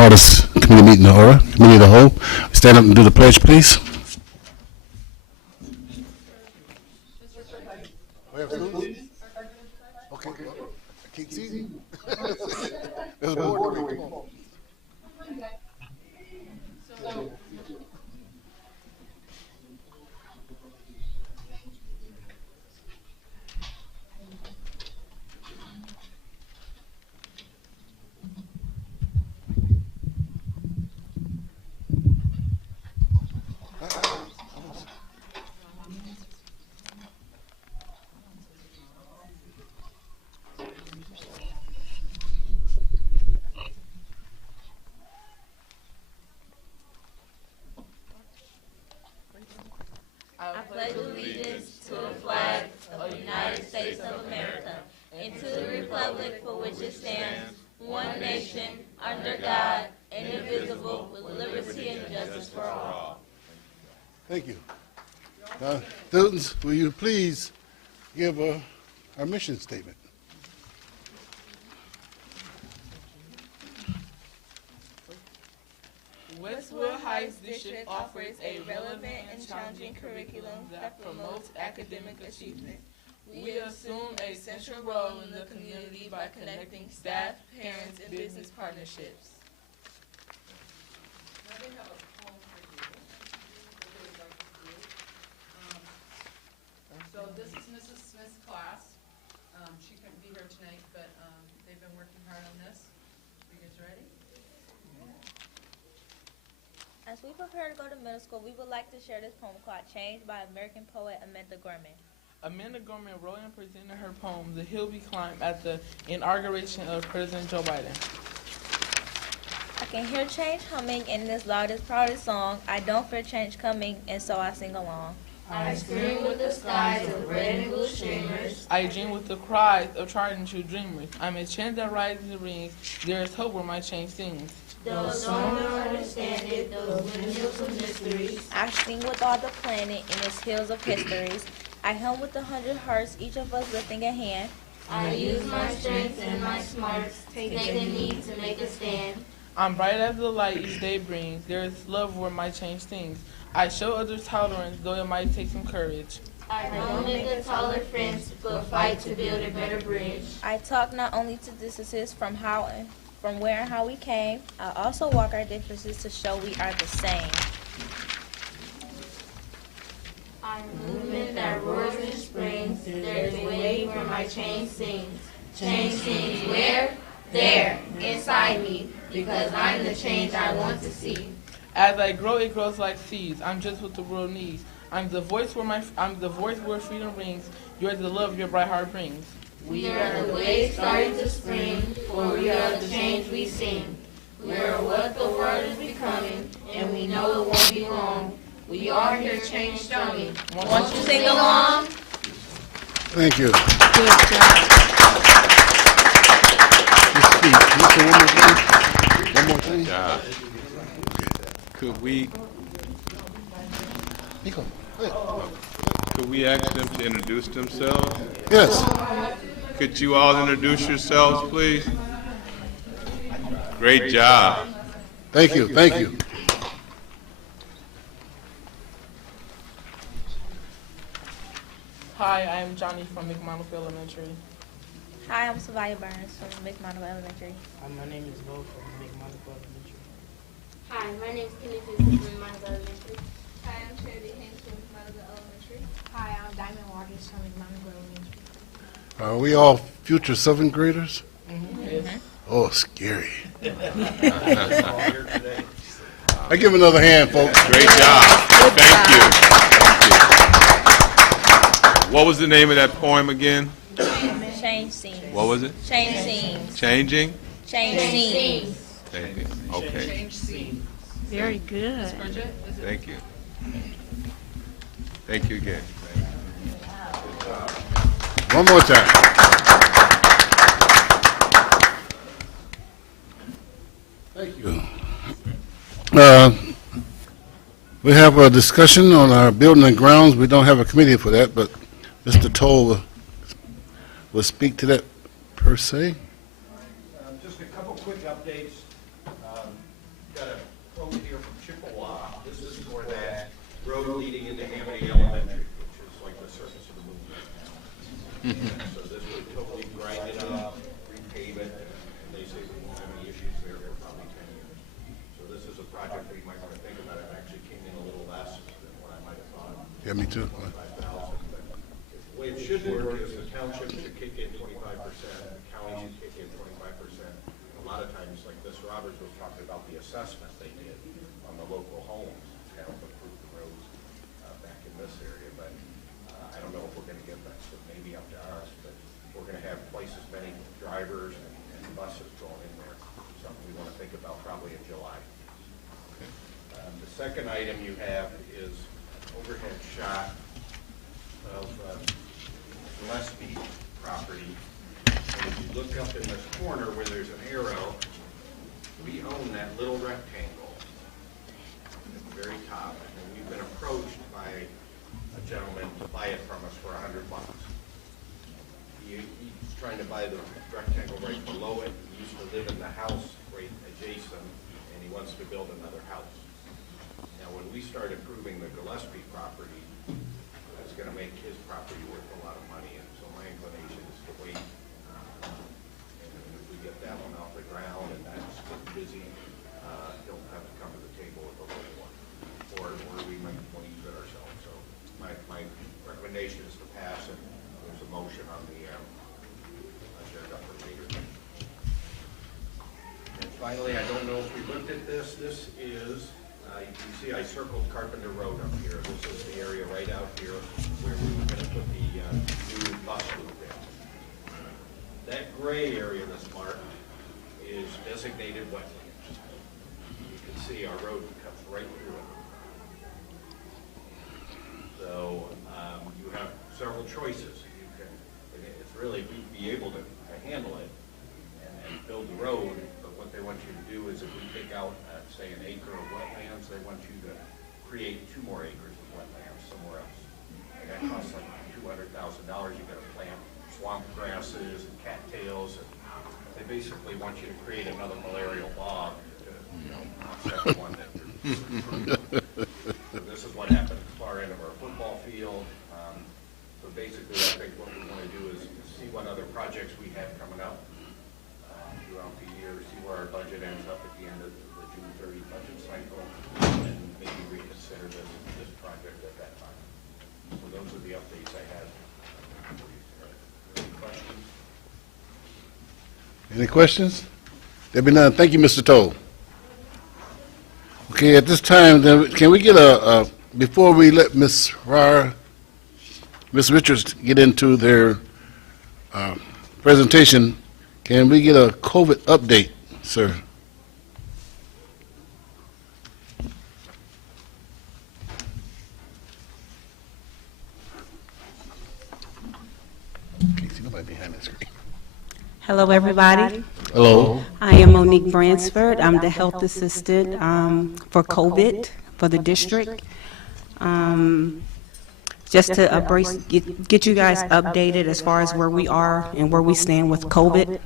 call this committee meeting to order, committee of the whole. Stand up and do the pledge, please. Okay, I can't see you. There's a board. Come on. I pledge allegiance to the flag of the United States of America and to the republic for which it stands, one nation, under God, indivisible, with liberty and justice for all. Thank you. Students, will you please give our mission statement? Westwood Heights District offers a relevant and challenging curriculum that promotes academic achievement. We assume a central role in the community by connecting staff, parents, and business partnerships. So this is Mrs. Smith's class. She couldn't be here tonight, but they've been working hard on this. You guys ready? As we prepare to go to middle school, we would like to share this poem called Change by American poet Amanda Gorman. Amanda Gorman wrote and presented her poem, The Hill We Climb, at the inauguration of President Joe Biden. I can hear change humming in this loudest, proudest song. I don't fear change coming, and so I sing along. I scream with the skies of red and blue streamers. I dream with the cries of tried and true dreamers. I'm a chant that rises and rings. There is hope where my change sings. Those don't understand it, those windmills of mysteries. I sing with all the planet in its hills of histories. I hum with 100 hearts, each of us lifting a hand. I use my strength and my smarts, take the need to make a stand. I'm bright as the light each day brings. There is love where my change sings. I show others tolerance, though it might take some courage. I don't make a taller fence, but fight to build a better bridge. I talk not only to distances from where and how we came. I also walk our differences to show we are the same. I'm a movement that roars and springs. There's a way where my change sings. Change sings where? There, inside me, because I'm the change I want to see. As I grow, it grows like seeds. I'm just what the world needs. I'm the voice where freedom rings. You're the love your bright heart brings. We are the waves starting to spring, for we are the change we sing. We are what the world is becoming, and we know it won't be long. We are here change coming. Won't you sing along? Thank you. Good job. One more thing. Could we ask them to introduce themselves? Yes. Could you all introduce yourselves, please? Great job. Thank you. Thank you. Hi, I am Johnny from McMonagle Elementary. Hi, I'm Savia Burns from McMonagle Elementary. My name is Bo from McMonagle Elementary. Hi, my name is Kenny from Montgomery Elementary. Hi, I'm Charity Haynes from Montgomery Elementary. Hi, I'm Diamond Waters from Montgomery Elementary. Are we all future seventh graders? Mm-hmm. Yes. Oh, scary. I give another hand, folks. Great job. Thank you. What was the name of that poem again? Change scenes. What was it? Change scenes. Changing? Change scenes. Thank you. Okay. Very good. Thank you. Thank you again. One more time. Thank you. We have a discussion on our building and grounds. We don't have a committee for that, but Mr. Toll will speak to that per se. Just a couple quick updates. road leading into Amity Elementary, which is like the surface of the moon right now. And so this would totally grind it up, repave it, and they say we won't have any issues there for probably 10 years. So this is a project that you might want to think about. It actually came in a little less than what I might have thought. Yeah, me too. 5,000, but the way it should work is the township should kick in 25%, the county should kick in 25%. A lot of times, like Ms. Roberts was talking about the assessment they did on the local homes to help improve the roads back in this area, but I don't know if we're gonna get that, so maybe up to us, but we're gonna have twice as many drivers and buses going in there, something we wanna think about probably in July. The second item you have is an overhead shot of Gillespie property. And if you look up in this corner where there's an arrow, we own that little rectangle at the very top, and we've been approached by a gentleman to buy it from us for $100. He's trying to buy the rectangle right below it. He used to live in the house right adjacent, and he wants to build another house. Now, when we start improving the Gillespie property, it's gonna make his property worth a lot of money, and so my inclination is to wait. And if we get that one off the ground and that's busy, he'll have to come to the table with a little one, or we might want to use it ourselves. So my recommendation is to pass, and there's a motion on the agenda for later. And finally, I don't know if we looked at this. This is, you can see I circled Carpenter Road up here. This is the area right out here where we were going to put the new bus loop in. That gray area that's marked is designated wetlands. You can see our road cuts right through it. So you have several choices. You can, it's really, we'd be able to handle it and build the road, but what they want you to do is if we take out, say, an acre of wetlands, they want you to create 2 more acres of wetlands somewhere else. And that costs like $200,000. You got to plant swamp grasses and cattails, and they basically want you to create another malarial bog to, offset the one that so this is what happened at the far end of our football field. So basically, I think what we want to do is see what other projects we have coming up throughout the year, see where our budget ends up at the end of the June 30 budget cycle, and maybe reconsider this project at that time. So those are the updates I had. Any questions? Any questions? There be none. Thank you, Mr. Toll. Okay, at this time, then, can we get before we let Ms. Richards get into their presentation, can we get a COVID update, sir? Can't see nobody behind the screen. Hello, everybody. Hello. I am Monique Bransford. I'm the health assistant for COVID for the district. Just to get you guys updated as far as where we are and where we stand with COVID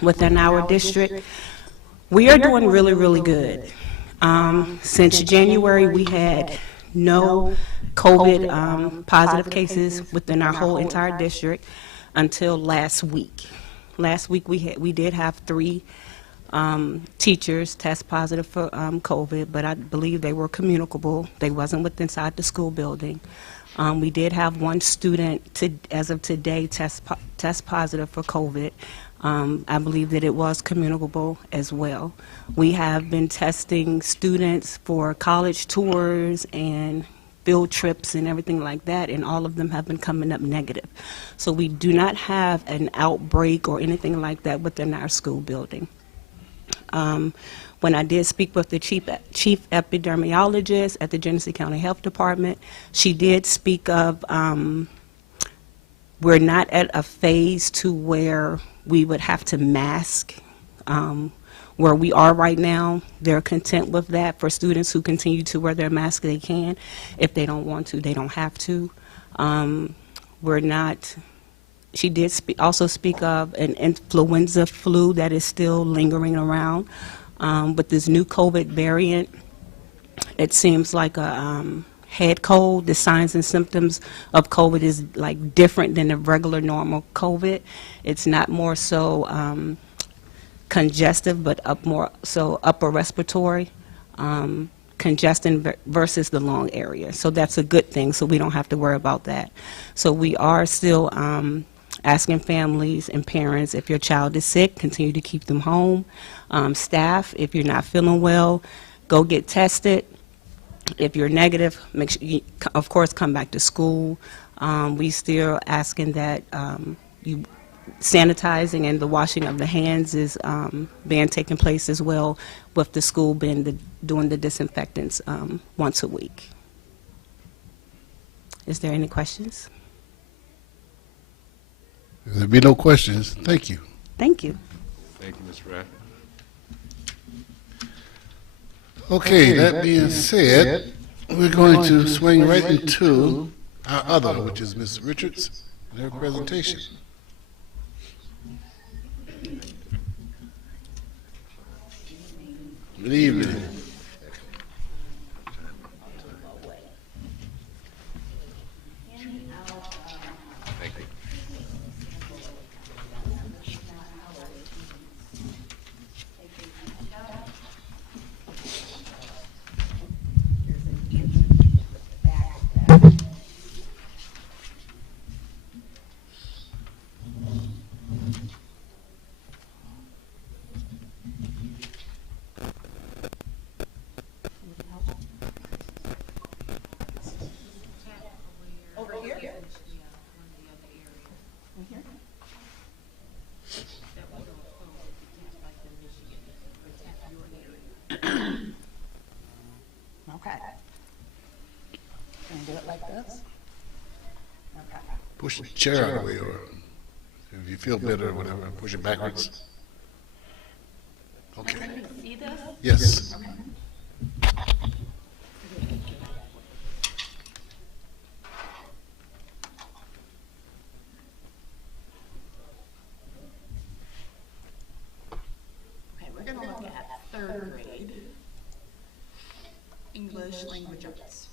within our district. We are doing really, really good. Since January, we had no COVID positive cases within our whole entire district until last week. Last week, we did have 3 teachers test positive for COVID, but I believe they were communicable. They wasn't inside the school building. We did have 1 student, as of today, test positive for COVID. I believe that it was communicable as well. We have been testing students for college tours and field trips and everything like that, and all of them have been coming up negative. So we do not have an outbreak or anything like that within our school building. When I did speak with the chief epidemiologist at the Genesee County Health Department, she did speak of we're not at a phase to where we would have to mask. Where we are right now, they're content with that. For students who continue to wear their mask, they can. If they don't want to, they don't have to. We're not. She did also speak of an influenza flu that is still lingering around. With this new COVID variant, it seems like a head cold. The signs and symptoms of COVID is like different than the regular normal COVID. It's not more so congestive, but more so upper respiratory congestion versus the lung area. So that's a good thing, so we don't have to worry about that. So we are still asking families and parents, if your child is sick, continue to keep them home. Staff, if you're not feeling well, go get tested. If you're negative, make sure you, of course, come back to school. We still asking that you sanitizing and the washing of the hands is being taking place as well, with the school being doing the disinfectants once a week. Is there any questions? If there be no questions, thank you. Thank you. Thank you, Ms. Rath. Okay, that being said, we're going to swing right into our other, which is Ms. Richards and her presentation. Good evening. Thank you. Okay. Can I do it like this? Okay. Push the chair out of the way, or if you feel better or whatever, push it backwards. Okay. Can you see this? Yes. Okay. Okay, we're going to look at third grade English language arts.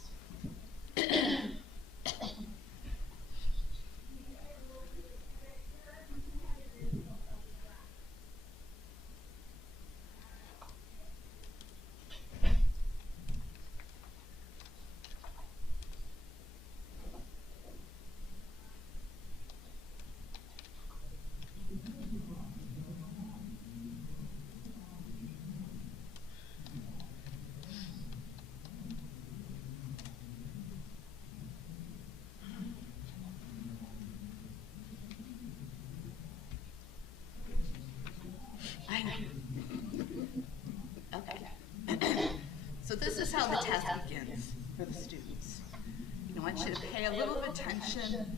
Okay. So this is how the test begins for the students. I want you to pay a little attention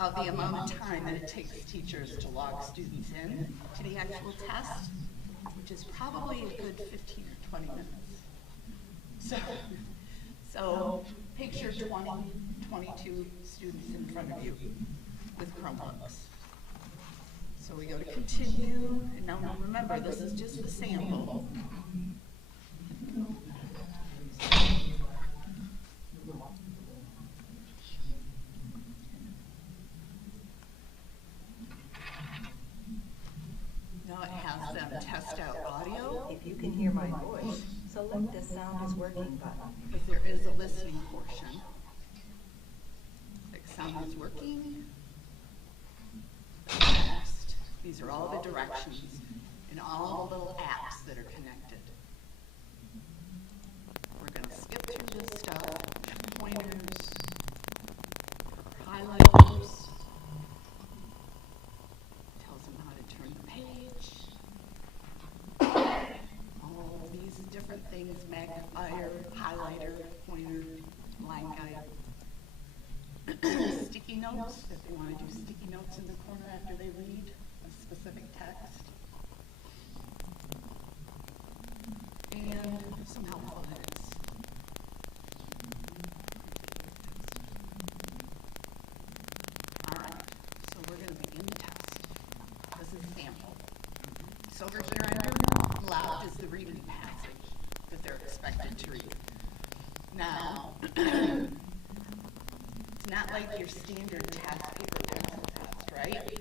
of the amount of time that it takes teachers to log students in to the actual test, which is probably a good 15 or 20 minutes. So picture 20, 22 students in front of you with Chromebooks. So we go to continue, and now remember, this is just the sample. Now it has them test out audio. If you can hear my voice, select the sound is working button. Because there is a listening portion. Like sound is working. Next. These are all the directions and all the little apps that are connected. We're going to skip through this stuff. Pointers, highlighters. Tells them how to turn the page. All these different things, magnifier, highlighter, pointer, line guide. Sticky notes, if they want to do sticky notes in the corner after they read a specific text. And some helpful hints. All right, so we're going to begin the test. This is a sample. So over here on your left is the reading passage that they're expected to read. Now, like your standard test, paper pencil test, right?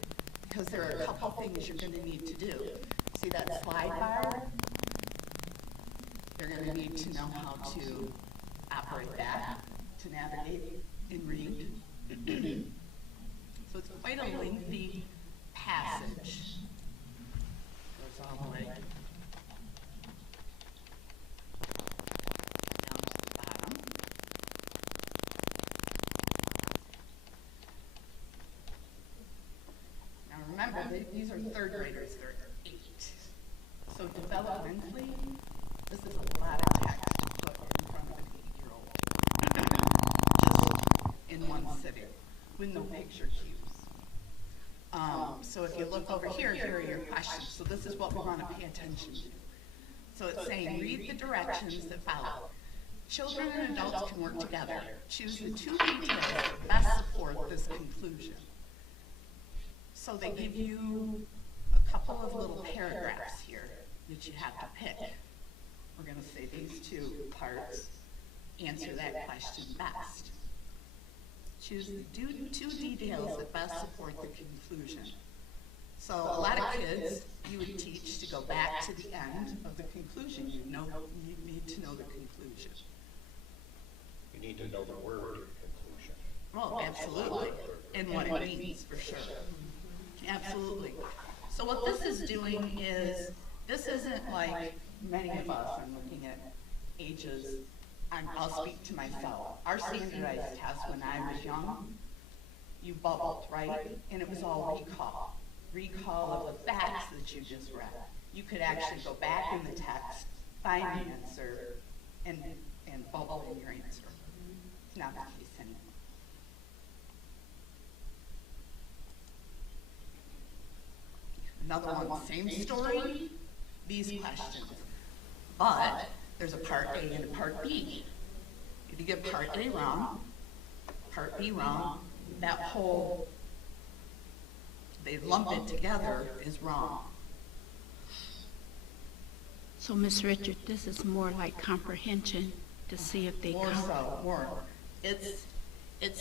Because there are a couple things you're gonna need to do. See that slide bar? You're gonna need to know how to operate that, to navigate and read. So it's quite a lengthy passage. Goes all the way down to the bottom. Now remember, these are third graders, they're 8. So developmentally, this is a lot of text to put in front of an 8-year-old. Just in one sitting, with no picture cues. So if you look over here, here are your questions. So this is what we want to pay attention to. So it's saying, read the directions that follow. Children and adults can work together. Choose the 2 details that best support this conclusion. So they give you a couple of little paragraphs here that you have to pick. We're going to say these 2 parts answer that question best. Choose the 2 details that best support the conclusion. So a lot of kids, you would teach to go back to the end of the conclusion. You need to know the conclusion. You need to know the word conclusion. Well, absolutely, and what it means, for sure. Absolutely. So what this is doing is, this isn't like many of us, I'm looking at ages, I'll speak to myself. Our standardized test when I was young, you bubbled, right? And it was all recall. Recall of the facts that you just read. You could actually go back in the text, find the answer, and bubble in your answer. It's not the case anymore. Another one, same story, these questions. But there's a part A and a part B. If you get part A wrong, part B wrong, that whole, they lump it together, is wrong. So, Ms. Richard, this is more like comprehension to see if they More. It's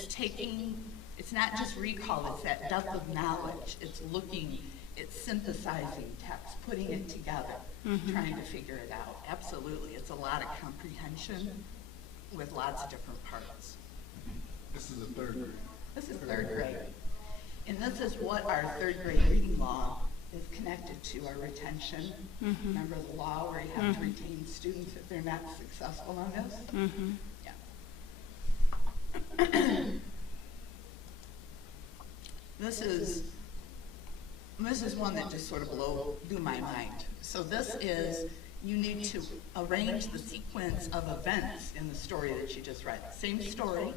taking, it's not just recall, it's that depth of knowledge. It's looking, it's synthesizing text, putting it together, trying to figure it out. Absolutely, it's a lot of comprehension with lots of different parts. This is a 3rd grade. This is 3rd grade. And this is what our 3rd grade reading law is connected to, our retention. Remember the law where you have to retain students if they're not successful on this? Yeah. This is one that just sort of blew my mind. So this is, you need to arrange the sequence of events in the story that you just read. Same story,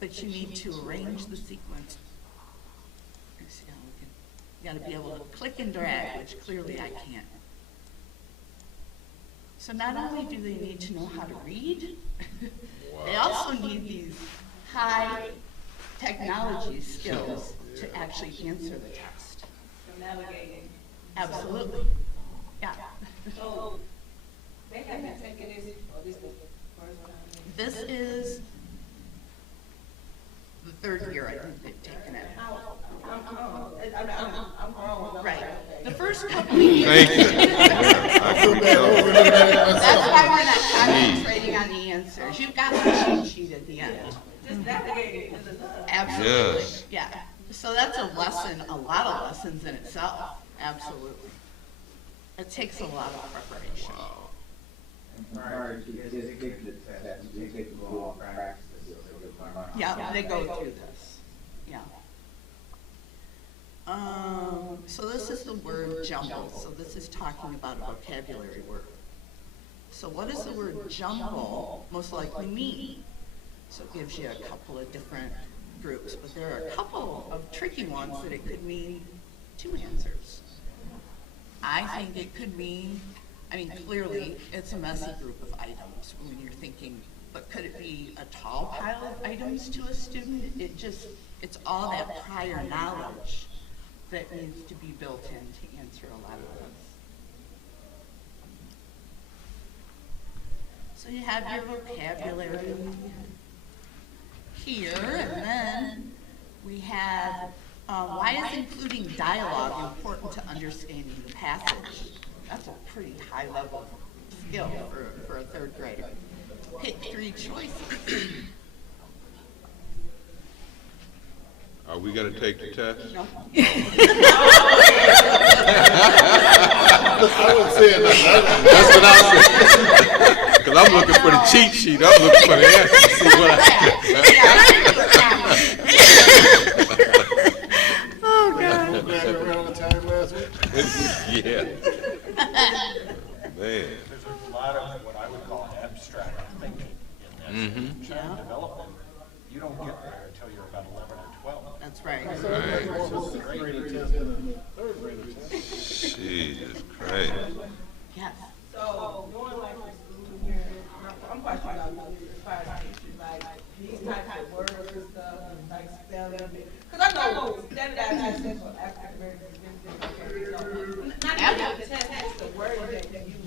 but you need to arrange the sequence. Let's see how we can, you gotta be able to click and drag, which clearly I can't. So not only do they need to know how to read, they also need these high technology skills to actually answer the text. Navigating. Absolutely. Yeah. So they haven't taken this, or this is the first one? This is the 3rd year I think they've taken it. I'm wrong. Right. The first couple of years. Thank you. I feel That's why we're not concentrating on the answers. You've got the cheat sheet at the end. Just navigating is enough. Absolutely. Yes. Yeah. So that's a lesson, a lot of lessons in itself. Absolutely. It takes a lot of preparation. Prior to this particular test, they take the law practice. Yeah, they go through this. Yeah. So this is the word jumble. So this is talking about a vocabulary word. So what does the word jumble most likely mean? So it gives you a couple of different groups, but there are a couple of tricky ones that it could mean 2 answers. I think it could mean, I mean, clearly it's a messy group of items when you're thinking, but could it be a tall pile of items to a student? It's all that prior knowledge that needs to be built in to answer a lot of this. So you have your vocabulary. here, and then we have, why is including dialogue important to understanding the passage? That's a pretty high level skill for a third grader. Pick 3 choices. Are we gonna take the test? No. I wasn't saying that. That's what I said. Because I'm looking for the cheat sheet. I'm looking for the answer to see what Oh, God. Grabbed around the time last week. Yeah. Man. There's a lot of what I would call abstract thinking in that. Child development, you don't get there until you're about 11 or 12. That's right. So it's like more of a sixth grader test than a third grader test. Jesus Christ. Yes. So, going like for school here, I'm questioning about this as far as teachers, like, these types of words and stuff, and like spelling. Because I know standardized tests for African Americans is different. So, not even the test, it's the word that you use.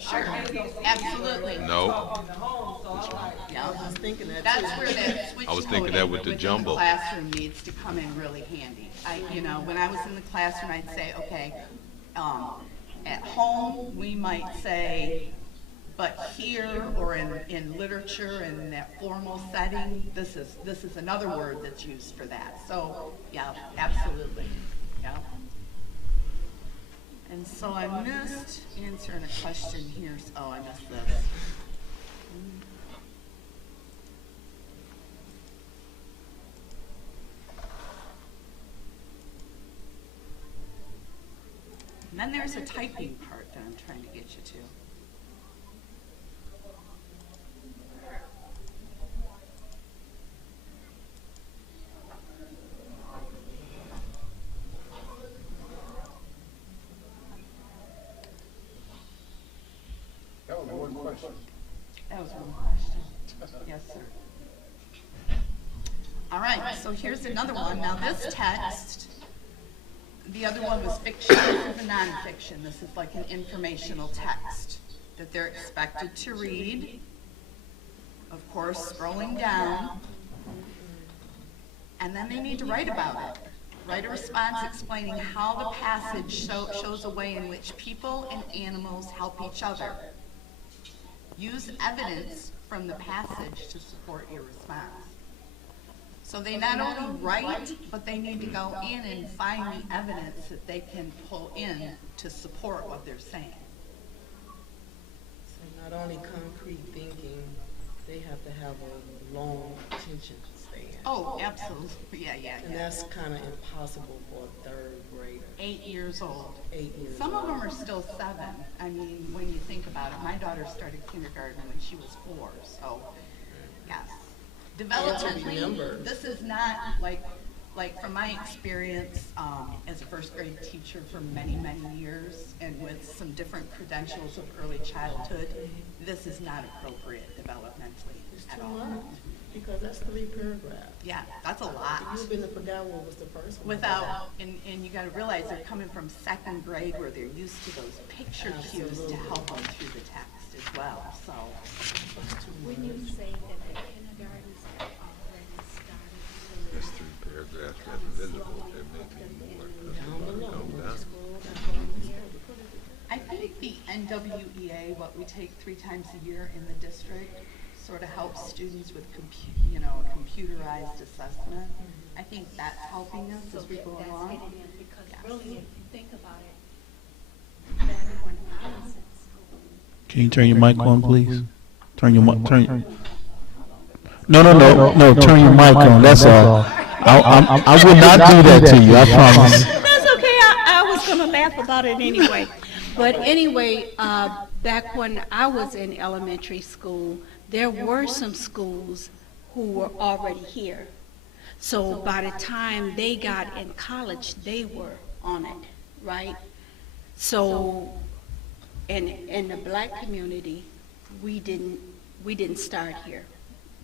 Sure. Absolutely. No. On the home, so I'm like, Yeah. I was thinking that That's too. where that switch I was thinking that with the within jumble. classroom needs to come in really handy. When I was in the classroom, I'd say, okay, at home, we might say, but here or in literature in that formal setting, this is another word that's used for that. So, yeah, absolutely, yeah. And so I missed answering a question here. Oh, I missed this. And then there's a typing part that I'm trying to get you to. That was one question. That was one question. Yes, sir. All right, so here's another one. Now this text, the other one was fiction, this is a nonfiction. This is like an informational text that they're expected to read. Of course, scrolling down. And then they need to write about it. Write a response explaining how the passage shows a way in which people and animals help each other. Use evidence from the passage to support your response. So they not only write, but they need to go in and find the evidence that they can pull in to support what they're saying. So not only concrete thinking, they have to have a long attention span. Oh, absolutely, yeah. And that's kind of impossible for a third grader. 8 years old. 8 years Some old. of them are still 7. I mean, when you think about it, my daughter started kindergarten when she was 4, so, yes. Developmentally, remember. this is not like from my experience as a first grade teacher for many, many years and with some different credentials of early childhood, this is not appropriate developmentally It's at too all. much, because that's 3 paragraphs. Yeah, that's a lot. You've been to forgot what was the first one. Without, and you gotta realize they're coming from 2nd grade where they're used to those picture cues to help them through the text as well, so. When you say that the kindergartens have already started That's 3 paragraphs. That's visible. There may be more. Down below, Come down. scroll down. I think the NWEA, what we take 3 times a year in the district, sort of helps students with computerized assessment. I think that's helping us so as we go that's along. getting in, because really, if you think about it, back when I was in school, Can you turn your mic on, please? Turn your mic. No. Turn your mic on. That's all. I would not do that to you. I promise. that's okay. I was going to laugh about it anyway. But anyway, back when I was in elementary school, there were some schools who were already here. So by the time they got in college, they were on it, right? So in the black community, we didn't start here.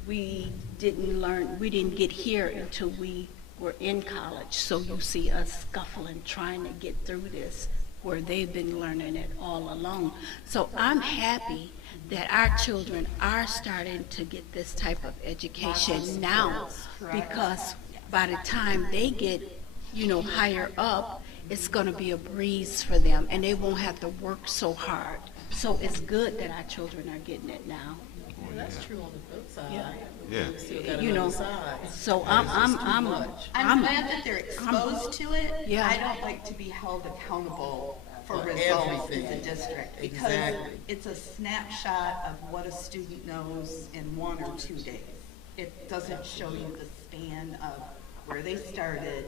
We didn't get here until we were in college. So you see us scuffling, trying to get through this where they've been learning it all along. So I'm happy that our children are starting to get this type of education now, because by the time they get, higher up, it's going to be a breeze for them, and they won't have to work so hard. So it's good that our children are getting it now. Well, that's true on the flip side. Yeah. Yeah. We still got You know, another side. so I'm glad that they're exposed to it. Yeah. I don't like to be held accountable for For results everything. as a district, because Exactly. it's a snapshot of what a student knows in 1 or 2 days. It doesn't show you the span of where they started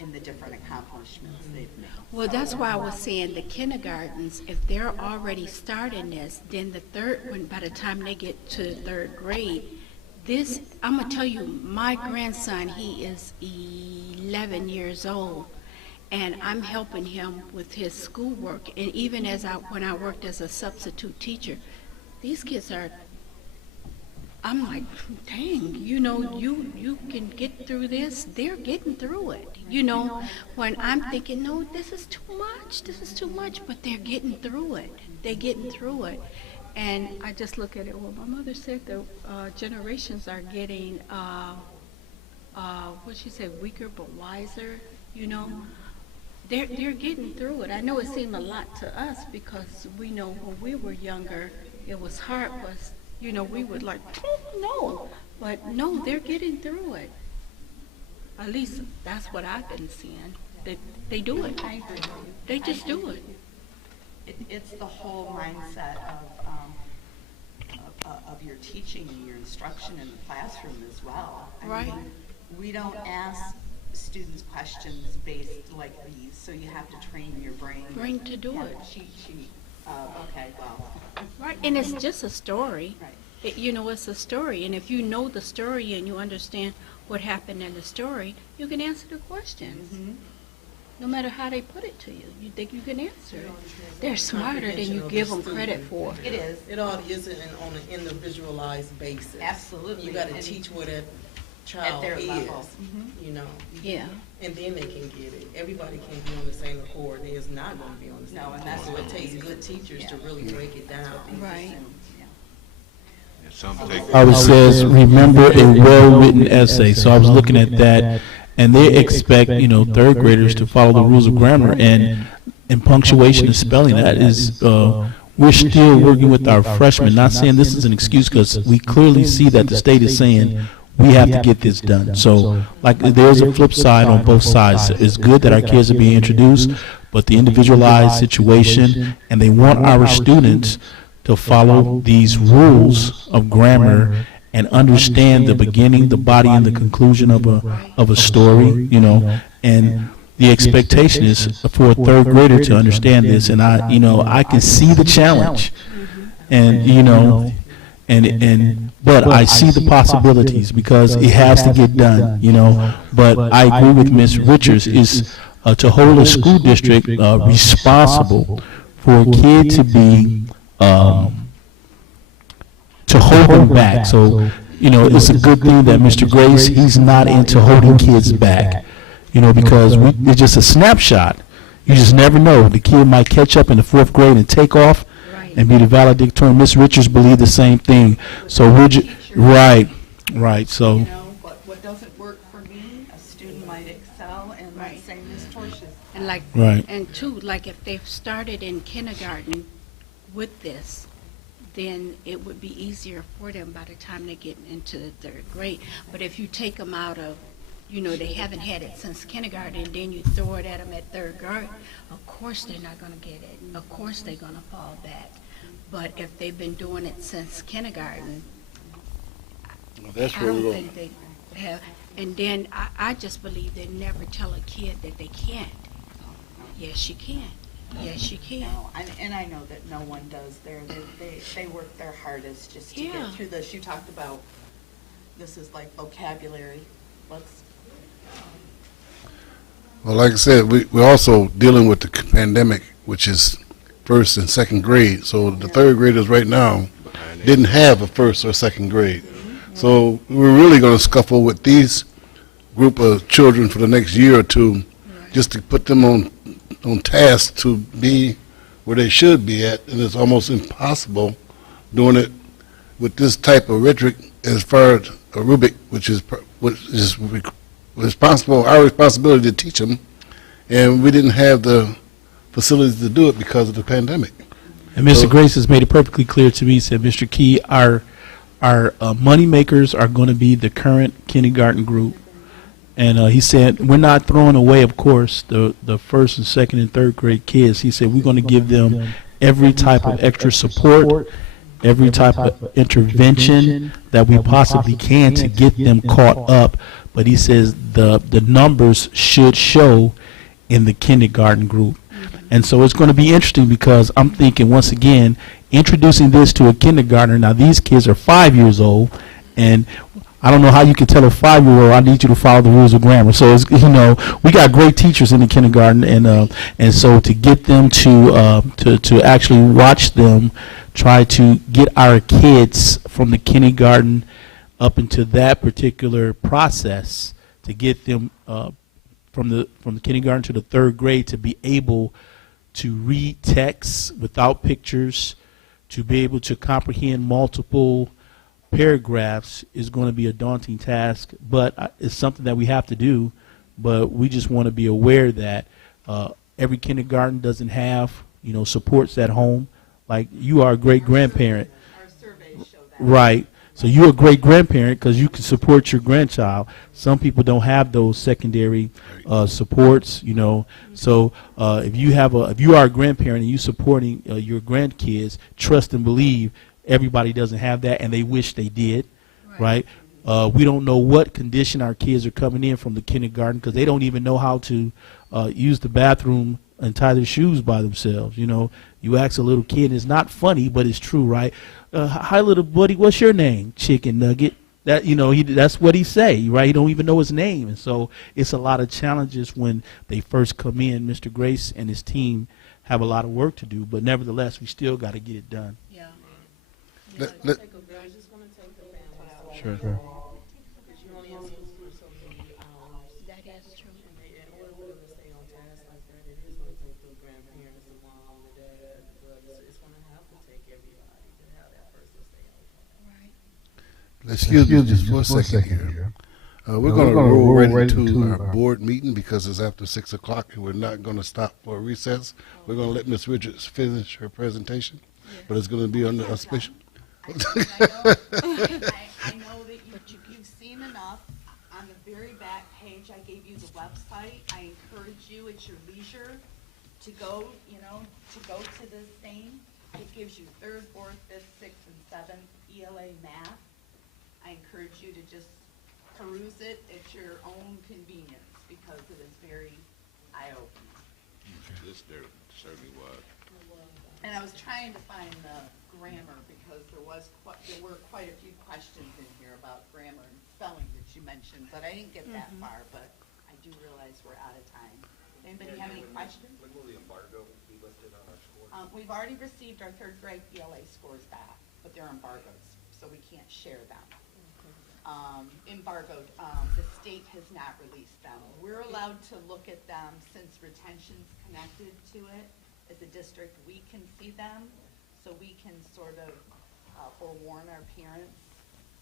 and the different accomplishments they've made. Well, that's why I was saying the kindergartens, if they're already starting this, then the third one, by the time they get to third grade, this, I'm gonna tell you, my grandson, he is 11 years old, and I'm helping him with his schoolwork. And even when I worked as a substitute teacher, these kids are, I'm like, dang, you can get through this. They're getting through it. When I'm thinking, no, this is too much, but they're getting through it. They're getting through it. And I just look at it, well, my mother said the generations are getting, what'd she say, weaker but wiser, They're getting through it. I know it seemed a lot to us because we know when we were younger, it was hard for us. We would like, no. But no, they're getting through it. At least that's what I've been seeing. They do it. I agree with you. They just do it. It's the whole mindset of your teaching and your instruction in the classroom as well. I mean, we don't ask students questions based like these, so you have to train your brain. To do Yeah, it. cheat sheet. Okay, well. Right, and it's just a story. Right. It's a story, and if you know the story and you understand what happened in the story, you can answer the questions. Mhm. No matter how they put it to you, you think you can answer it. They're smarter than you give them credit for. It is. It all is on an individualized basis. Absolutely. You gotta And teach where that child at their is, level. Yeah. And then they can get it. Everybody can't be on the same accord. There's not gonna be on the same No, and accord. that's So what it takes good teachers to really break it down. Right. Some take. It says, remember a well-written essay. So I was looking at that, and they expect, third graders to follow the rules of grammar and punctuation and spelling. That is, we're still working with our freshmen. Not saying this is an excuse, because we clearly see that the state is saying we have to get this done. So, like, there's a flip side on both sides. It's good that our kids are being introduced, but the individualized situation, and they want our students to follow these rules of grammar and understand the beginning, the body, and the conclusion of a story, and the expectation is for a third grader to understand this. And I can see the challenge, and but I see the possibilities because it has to get done, But I agree with Ms. Richards, is to hold a school district responsible for a kid to be to hold them back. So, it's a good thing that Mr. Grace, he's not into holding kids back, because it's just a snapshot. You just never know. The kid might catch up in the 4th grade and take off and be the valedictorian. Miss Richards believed the same thing. So we're right. So. What doesn't work for me, a student might excel, and let's say Miss Torches. And like, Right. and two, like if they've started in kindergarten with this, then it would be easier for them by the time they get into the 3rd grade. But if you take them out of, they haven't had it since kindergarten, and then you throw it at them at 3rd grade, of course they're not going to get it. Of course they're going to fall back. But if they've been doing it since kindergarten, That's I where don't we're think they have. And then I just believe they never tell a kid that they can't. Yes, you can. Yes, you can. No, and I know that no one does there. They work their hardest just to Yeah. get through this. You talked about, this is like vocabulary. Well, like I said, we're also dealing with the pandemic, which is 1st and 2nd grade. So the 3rd graders right now didn't have a 1st or 2nd grade. So we're really going to scuffle with these group of children for the next year or two, just to put them on on task to be where they should be at, and it's almost impossible doing it with this type of rhetoric as far as aerobic, which is responsible, our responsibility to teach them, and we didn't have the facilities to do it because of the pandemic. And Mr. Grace has made it perfectly clear to me. He said, Mr. Key, our money makers are going to be the current kindergarten group. And he said, we're not throwing away, of course, the first and second and third grade kids. He said, we're going to give them every type of extra support, every type of intervention that we possibly can to get them caught up. But he says the numbers should show in the kindergarten group. And so it's going to be interesting because I'm thinking, once again, introducing this to a kindergartner. Now, these kids are 5 years old, and I don't know how you can tell a 5-year-old, I need you to follow the rules of grammar. So, it's, we got great teachers in the kindergarten, and so to get them to actually watch them try to get our kids from the kindergarten up into that particular process, to get them from the kindergarten to the third grade to be able to read texts without pictures, to be able to comprehend multiple paragraphs is going to be a daunting task, but it's something that we have to do. But we just want to be aware that every kindergarten doesn't have, supports at home. Like, you are a great grandparent. Our surveys show that. Right. So you're a great grandparent because you can support your grandchild. Some people don't have those secondary supports, So if you are a grandparent and you're supporting your grandkids, trust and believe everybody doesn't have that, and they wish they did, right? We don't know what condition our kids are coming in from the kindergarten because they don't even know how to use the bathroom and tie their shoes by themselves. You ask a little kid, it's not funny, but it's true, right? Hi, little buddy, what's your name? Chicken Nugget. That that's what he say, right? He don't even know his name, and so it's a lot of challenges when they first come in. Mr. Grace and his team have a lot of work to do, but nevertheless, we still got to get it done. Yeah. Sure. That is true. Excuse me just for a second here. We're going to roll right into our board meeting because it's after 6 o'clock and we're not going to stop for a recess. We're going to let Ms. Richards finish her presentation, but it's going to be under auspicion. I know that you've seen enough. On the very back page, I gave you the website. I encourage you at your leisure to go, to this thing. It gives you 3rd, 4th, 5th, 6th, and 7th ELA math. I encourage you to just peruse it at your own convenience because it is very eye-opening. This certainly was. And I was trying to find the grammar because there were quite a few questions in here about grammar and spelling that you mentioned, but I didn't get that far, but I do realize we're out of time. Anybody have any questions? When will the embargo be lifted on our scores? We've already received our 3rd grade ELA scores back, but they're embargoed, so we can't share them. Embargoed, the state has not released them. We're allowed to look at them since retention's connected to it. As a district, we can see them, so we can sort of forewarn our parents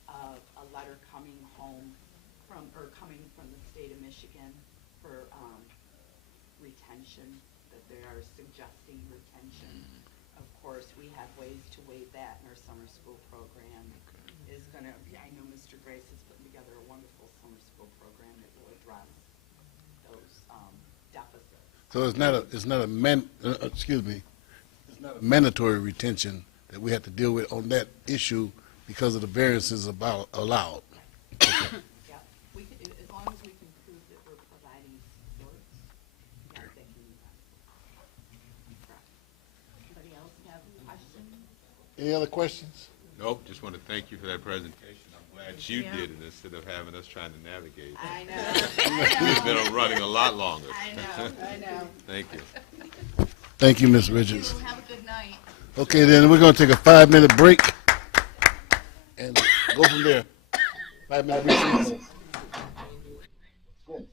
of a letter coming coming from the state of Michigan for retention, that they are suggesting retention. Of course, we have ways to waive that in our summer school program. I know Mr. Grace is putting together a wonderful summer school program that will address those deficits. So it's not a mandatory retention that we have to deal with on that issue because of the variances allowed. Yeah, as long as we can prove that we're providing supports, yeah, they can use that. Correct. Anybody else have questions? Any other questions? Nope, just want to thank you for that presentation. I'm glad you did it instead of having us trying to navigate. I know. We've been running a lot longer. I know. Thank you. Thank you, Ms. Richards. Have a good night. Okay, then we're going to take a 5-minute break and go from there. 5-minute recess. Good.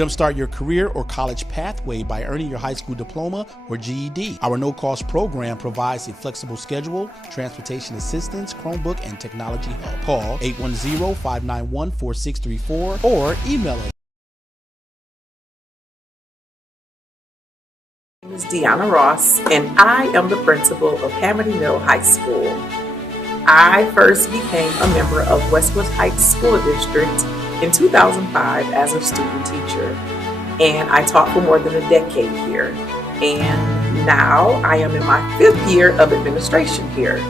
Jumpstart your career or college pathway by earning your high school diploma or GED. Our no-cost program provides a flexible schedule, transportation assistance, Chromebook, and technology help. Call 810-591-4634 or email us. My name is Deanna Ross, and I am the principal of Hamady Middle High School. I first became a member of Westwood Heights School District in 2005 as a student teacher, and I taught for more than a decade here. And now I am in my 5th year of administration here.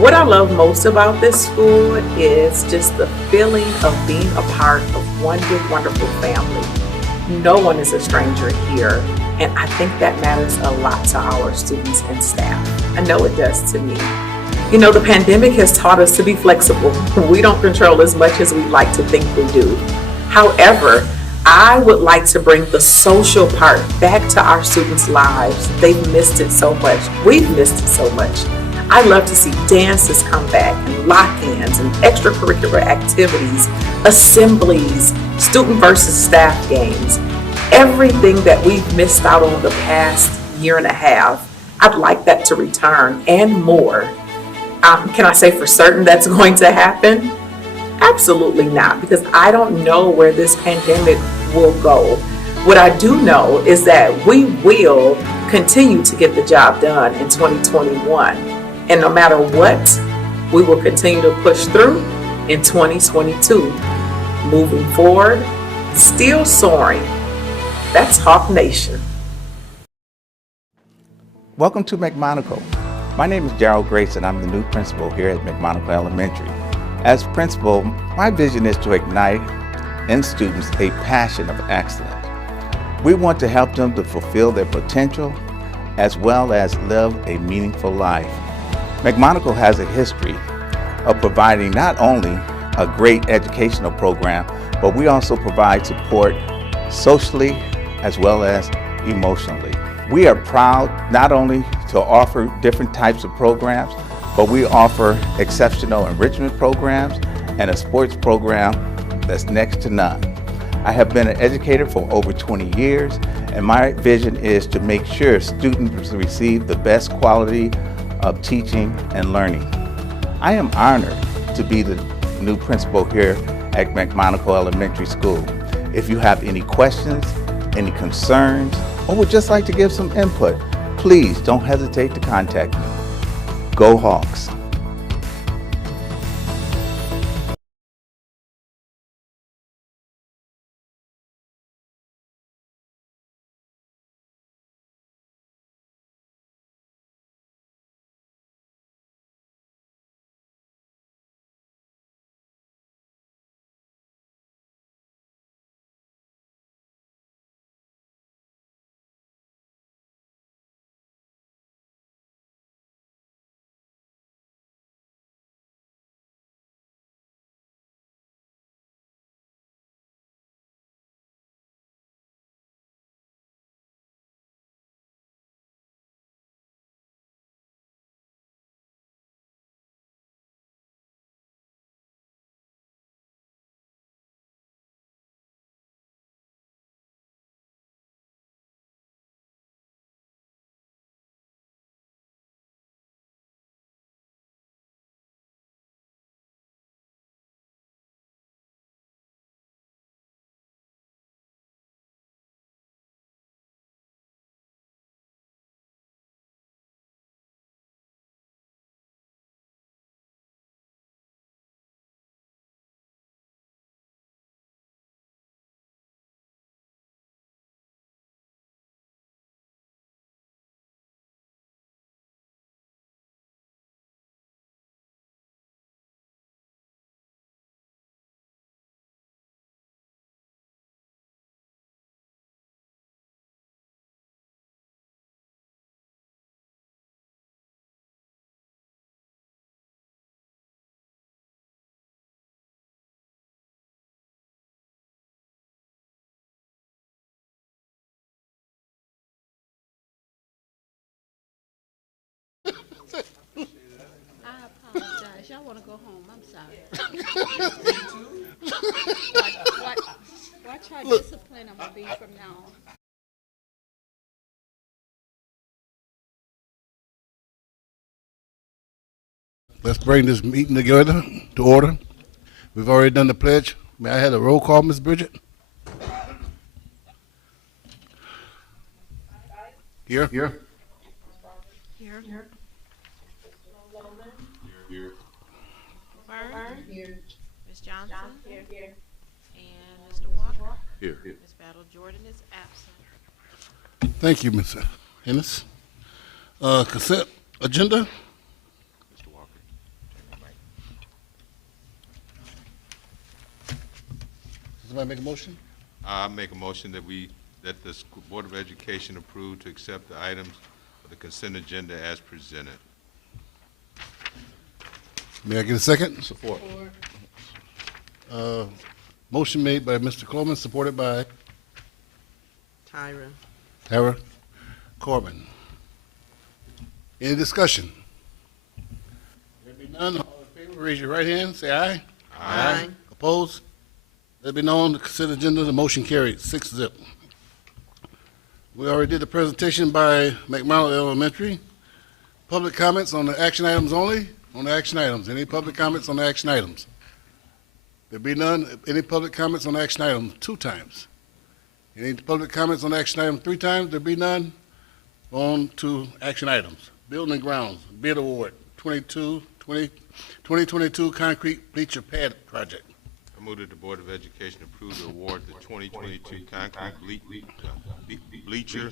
What I love most about this school is just the feeling of being a part of one big, wonderful family. No one is a stranger here, and I think that matters a lot to our students and staff. I know it does to me. You know, the pandemic has taught us to be flexible. We don't control as much as we'd like to think we do. However, I would like to bring the social part back to our students' lives. They've missed it so much. We've missed it so much. I love to see dances come back, and lock-ins, and extracurricular activities, assemblies, student versus staff games. Everything that we've missed out on the past year and a half, I'd like that to return and more. Can I say for certain that's going to happen? Absolutely not, because I don't know where this pandemic will go. What I do know is that we will continue to get the job done in 2021. And no matter what, we will continue to push through in 2022. Moving forward, still soaring. That's Hawk Nation. Welcome to McMonaco. My name is Gerald Grace, and I'm the new principal here at McMonaco Elementary. As principal, my vision is to ignite in students a passion of excellence. We want to help them to fulfill their potential as well as live a meaningful life. McMonaco has a history of providing not only a great educational program, but we also provide support socially as well as emotionally. We are proud not only to offer different types of programs, but we offer exceptional enrichment programs and a sports program that's next to none. I have been an educator for over 20 years, and my vision is to make sure students receive the best quality of teaching and learning. I am honored to be the new principal here at McMonaco Elementary School. If you have any questions, any concerns, or would just like to give some input, please don't hesitate to contact me. Go Hawks! I apologize. Y'all want to go home. I'm sorry. Watch Watch how Look, disciplined I'm gonna be from now on. Let's bring this meeting together to order. We've already done the pledge. May I have a roll call, Ms. Bridget? Here. Here. Byrne. Here. Ms. Johnson. Here. And Mr. Walker. Here. Ms. Battle Jordan is absent. Thank you, Ms. Ennis. Consent agenda? Mr. Walker. Somebody make a motion? I make a motion that that the Board of Education approve to accept the items of the consent agenda as presented. May I get a second? Support. Motion made by Mr. Coleman, supported by Tyra. Tara Corbin. Any discussion? There be none, all in favor, raise your right hand, say aye. Aye. Opposed? Let it be known, the consent agenda, the motion carried, 6-0. We already did the presentation by McMonald Elementary. Public comments on the action items only? On the action items. Any public comments on the action items? There be none. Any public comments on the action item 2 times? Any public comments on the action item 3 times? There be none. On to action items. Building and grounds, bid award, 2022 concrete bleacher pad project. I move that the Board of Education approve the award the 2022 concrete bleacher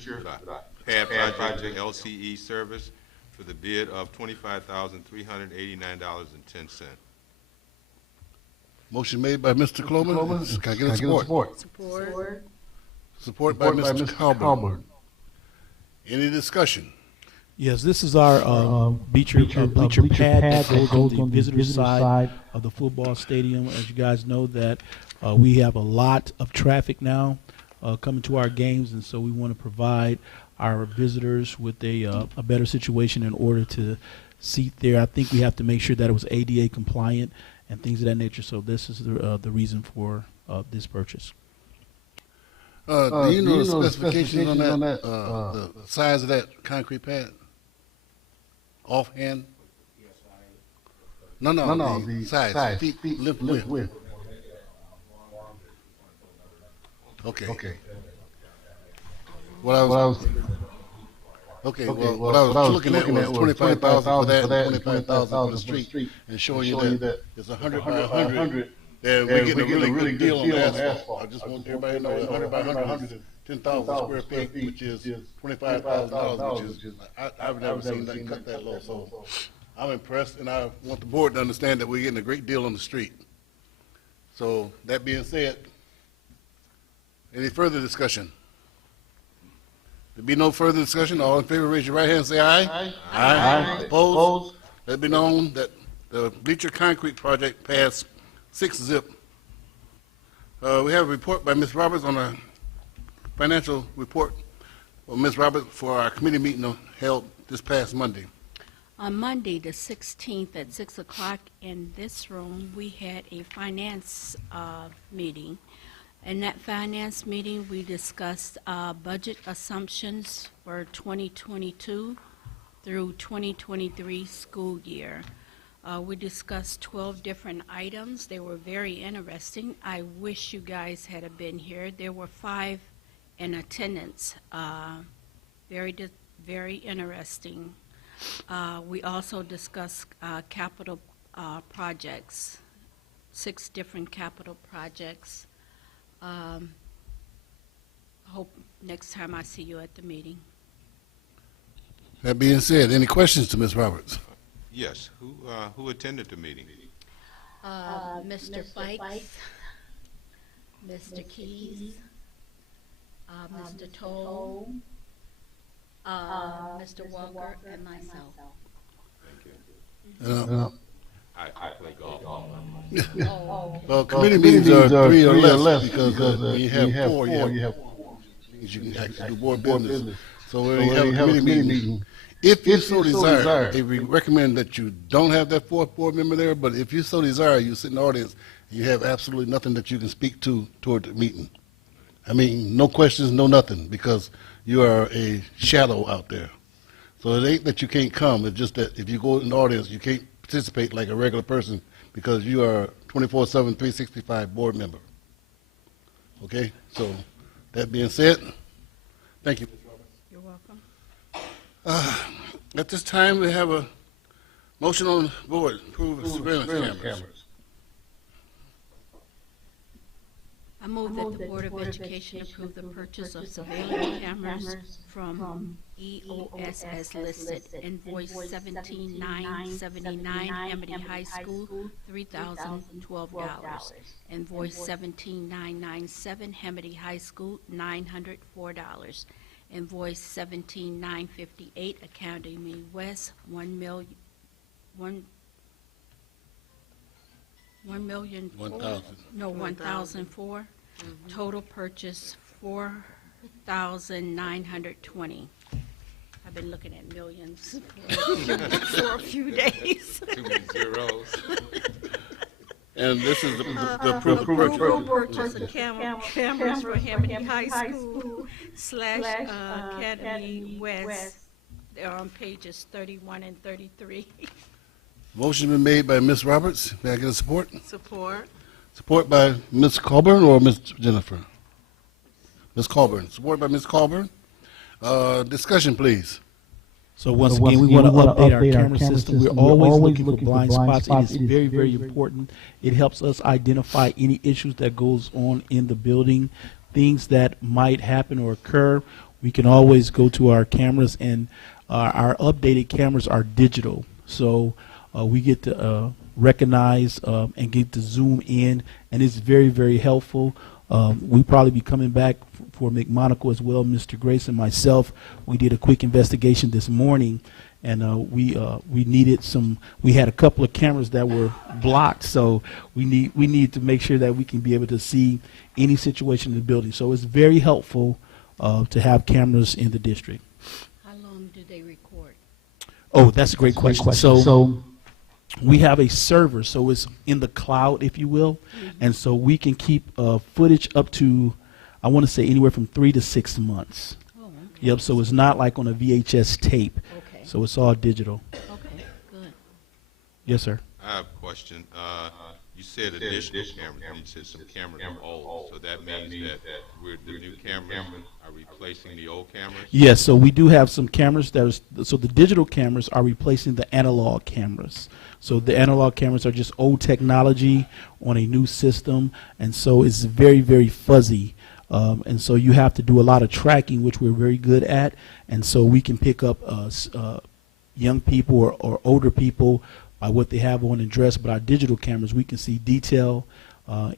pad project to LCE Service for the bid of $25,389.10. Motion made by Mr. Coleman. Can I get a support? Support. Support by Mr. Calburn. Any discussion? Yes, this is our bleacher pad that goes on the visitor side of the football stadium. As you guys know that we have a lot of traffic now coming to our games, and so we want to provide our visitors with a better situation in order to seat there. I think we have to make sure that it was ADA compliant and things of that nature. So this is the reason for this purchase. Do you know the specifications on that? The size of that concrete pad? Offhand? No, the size. Feet, length, width. Okay. What I was looking at was 25,000 for that, 25,000 for the street, and showing you that it's 100 by 100. And we're getting a really good deal on asphalt. I just want everybody to know that 100 by 100 is 10,000 square feet, which is $25,000, which is, I've never seen nothing cut that low. So I'm impressed, and I want the board to understand that we're getting a great deal on the street. So that being said, any further discussion? There be no further discussion. All in favor, raise your right hand and say aye. Aye. Opposed? Let it be known that the bleacher concrete project passed 6-0. We have a report by Ms. Roberts on a financial report of Ms. Roberts for our committee meeting held this past Monday. On Monday, the 16th at 6 o'clock in this room, we had a finance meeting. In that finance meeting, we discussed budget assumptions for 2022 through 2023 school year. We discussed 12 different items. They were very interesting. I wish you guys had been here. There were 5 in attendance. Very interesting. We also discussed capital projects, 6 different capital projects. Hope next time I see you at the meeting. That being said, any questions to Ms. Roberts? Yes. Who attended the meeting? Mr. Fikes, Mr. Keys, Mr. Toll, Mr. Walker, and myself. Thank you. I play golf. Well, committee meetings are 3 or less because when you have 4, you can actually do board business. So when you have a committee meeting, if you so desire, we recommend that you don't have that 4th board member there, but if you so desire, you sit in the audience, and you have absolutely nothing that you can speak to toward the meeting. I mean, no questions, no nothing, because you are a shadow out there. So it ain't that you can't come, it's just that if you go in the audience, you can't participate like a regular person because you are 24/7, 365 board member. Okay? So that being said, thank you. You're welcome. At this time, we have a motion on the board, approve surveillance cameras. I move that the Board of Education approve the purchase of surveillance cameras from EOS as listed. Invoice 17979 Amity High School, $3,012. Invoice 17997 Amity High School, $904. Invoice 17958 Academy West, $1 million. 1,000. No, 1,004. Total purchase 4,920. I've been looking at millions for a few days. Too many zeros. And this is the approved Approval purchase. purchase of cameras for Amity High School / Academy West. They're on pages 31 and 33. Motion been made by Ms. Roberts. May I get a support? Support. Support by Ms. Colburn or Ms. Jennifer? Ms. Colburn. Support by Ms. Colburn. Discussion, please. So once again, we want to update our camera system. We're always looking for blind spots. It is very, very important. It helps us identify any issues that goes on in the building, things that might happen or occur. We can always go to our cameras, and our updated cameras are digital. So we get to recognize and get to zoom in, and it's very, very helpful. We'll probably be coming back for McMonaco as well. Mr. Grace and myself, we did a quick investigation this morning, and we needed some. We had a couple of cameras that were blocked, so we need to make sure that we can be able to see any situation in the building. So it's very helpful to have cameras in the district. How long do they record? Oh, that's a great question. So we have a server, so it's in the cloud, if you will, and so we can keep footage up to, I want to say, anywhere from 3 to 6 months. Oh, okay. Yep, so it's not like on a VHS tape. Okay. So it's all digital. Okay, good. Yes, sir. I have a question. You said additional cameras, and you said some cameras are old, so that means that the new cameras are replacing the old cameras? Yes, so we do have some cameras so the digital cameras are replacing the analog cameras. So the analog cameras are just old technology on a new system, and so it's very, very fuzzy. And so you have to do a lot of tracking, which we're very good at, and so we can pick up young people or older people by what they have on in dress. But our digital cameras, we can see detail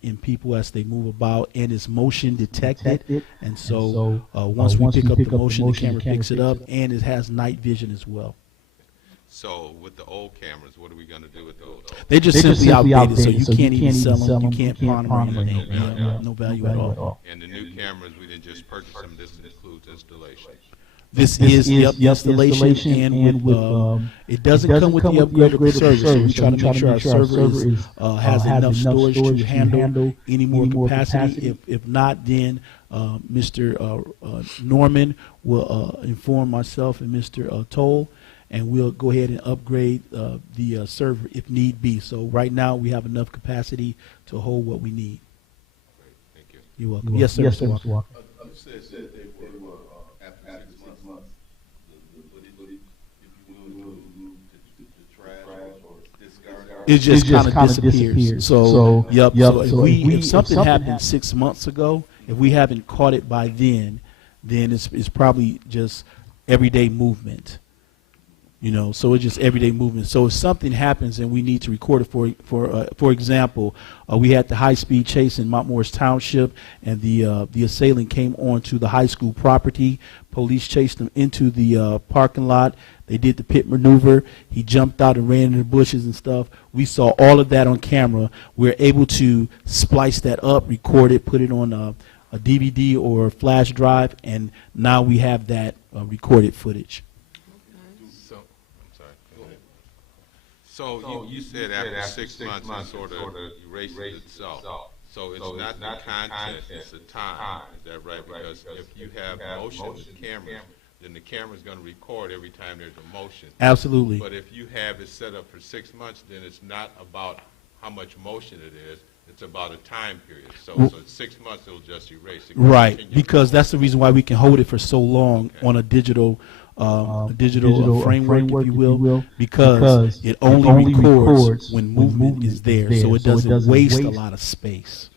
in people as they move about, and it's motion detected. And so once we pick up the motion, the camera picks it up, and it has night vision as well. So with the old cameras, what are we going to do with those? They just simply outdated, so you can't even sell them, you can't pawn them or anything. No value at all. And the new cameras, we didn't just purchase them, this includes installation. This is the installation, and with it doesn't come with the upgraded server, so we try to make sure our server has enough storage to handle any more capacity. If not, then Mr. Norman will inform myself and Mr. Toll, and we'll go ahead and upgrade the server if need be. So right now we have enough capacity to hold what we need. Thank you. You're welcome. Yes, sir. Yes, sir, Mr. Walker. It just kind of disappears. So, yep. So if something happened 6 months ago, if we haven't caught it by then it's probably just everyday movement. So it's just everyday movement. So if something happens and we need to record it, for example, we had the high-speed chase in Mount Morris Township, and the assailant came onto the high school property. Police chased him into the parking lot. They did the pit maneuver. He jumped out and ran in the bushes and stuff. We saw all of that on camera. We're able to splice that up, record it, put it on a DVD or a flash drive, and now we have that recorded footage. So you said after 6 months it sort of erases itself. So it's not the content, it's the time. Is that right? Because if you have motion with cameras, then the camera's going to record every time there's a motion. Absolutely. But if you have it set up for 6 months, then it's not about how much motion it is. It's about a time period. So in 6 months, it'll just erase it. Right, because that's the reason why we can hold it for so long on a digital framework, if you will, because it only records when movement is there, so it doesn't waste a lot of space,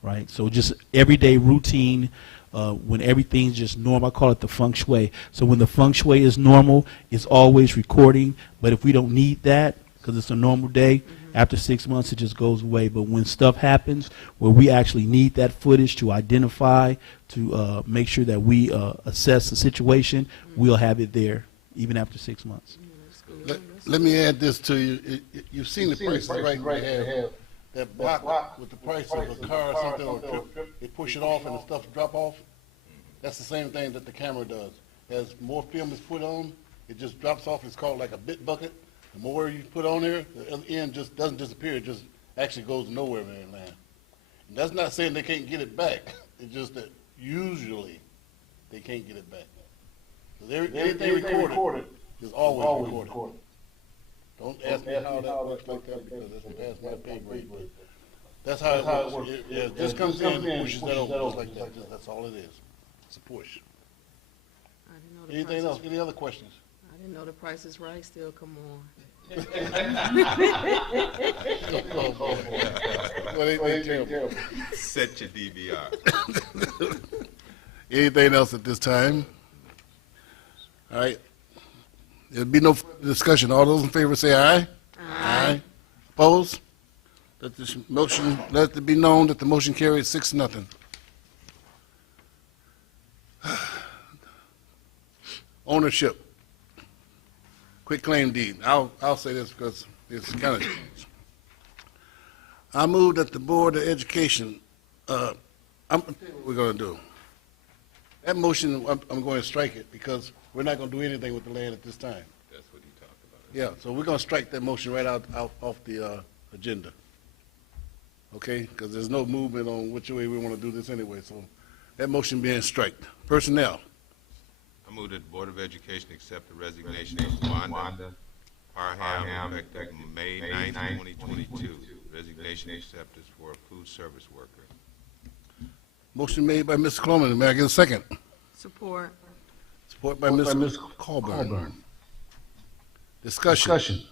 right? So just everyday routine, when everything's just normal, I call it the feng shui. So when the feng shui is normal, it's always recording, but if we don't need that, because it's a normal day, after 6 months, it just goes away. But when stuff happens where we actually need that footage to identify, to make sure that we assess the situation, we'll have it there even after 6 months. Let me add this to you. You've seen the prices, right? They have that block with the price of a car or something, or a trip. They push it off and the stuff drop off. That's the same thing that the camera does. As more film is put on, it just drops off. It's called like a bit bucket. The more you put on there, the other end just doesn't disappear. It just actually goes nowhere in that land. And that's not saying they can't get it back. It's just that usually they can't get it back. So anything recorded is always recorded. Don't ask me how that works like that, because that's past my pay grade. But that's how it works. It just comes in and pushes that over just like that. That's all it is. It's a push. Anything else? Any other questions? I didn't know the Price is Right still come on. Set your DVR. Anything else at this time? All right. There'll be no further discussion. All those in favor say aye. Aye. Opposed? Let it be known that the motion carries 6-0. Ownership. Quick claim deed. I'll say this because it's kind of. I move that the Board of Education. I'm gonna tell you what we're going to do. That motion, I'm going to strike it because we're not going to do anything with the land at this time. That's what he talked about. Yeah, so we're going to strike that motion right out off the agenda. Okay, because there's no movement on which way we want to do this anyway. So that motion being striked. Personnel. I move that the Board of Education accept the resignation of Wanda Parham effective May 9th, 2022. Resignation accepted for a food service worker. Motion made by Mr. Coleman. May I get a second? Support. Support by Ms. Colburn. Discussion.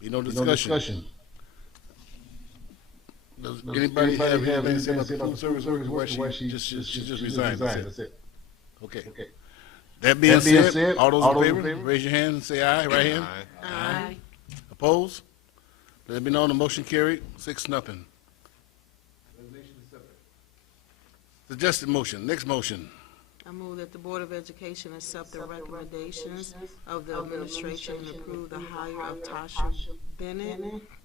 Be no discussion. Does anybody have anything to say about the food service worker where she just resigned? That's it. Okay. That being said, all those in favor, raise your hand and say aye. Right hand. Aye. Opposed? Let it be known the motion carried 6-0. Suggested motion. Next motion. I move that the Board of Education accept the recommendations of the administration and approve the hire of Tasha Bennett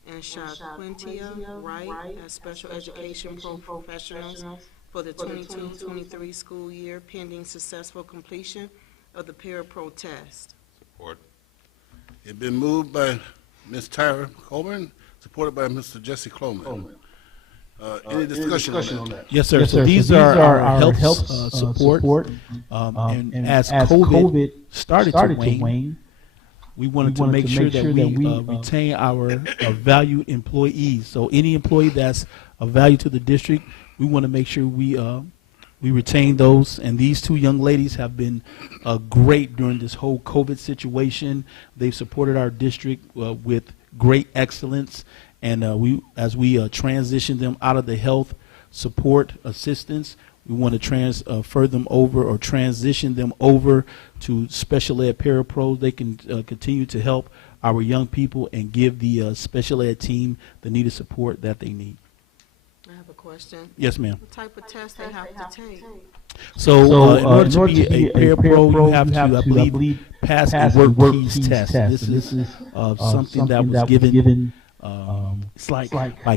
and Shaquintia Wright as special education professionals for the 22-23 school year pending successful completion of the parapro test. Support. It's been moved by Ms. Tyra Colburn, supported by Mr. Jesse Cloman. Any discussion on that? Yes, sir. So these are our health support. And as COVID started to wane, we wanted to make sure that we retain our valued employees. So any employee that's of value to the district, we want to make sure we retain those. And these two young ladies have been great during this whole COVID situation. They've supported our district with great excellence. And as we transition them out of the health support assistance, we want to transfer them over or transition them over to special ed parapros. They can continue to help our young people and give the special ed team the needed support that they need. I have a question. Yes, ma'am. What type of test they have to take? So in order to be a parapro, you have to, I believe, pass a work keys test. This is something that was given. It's like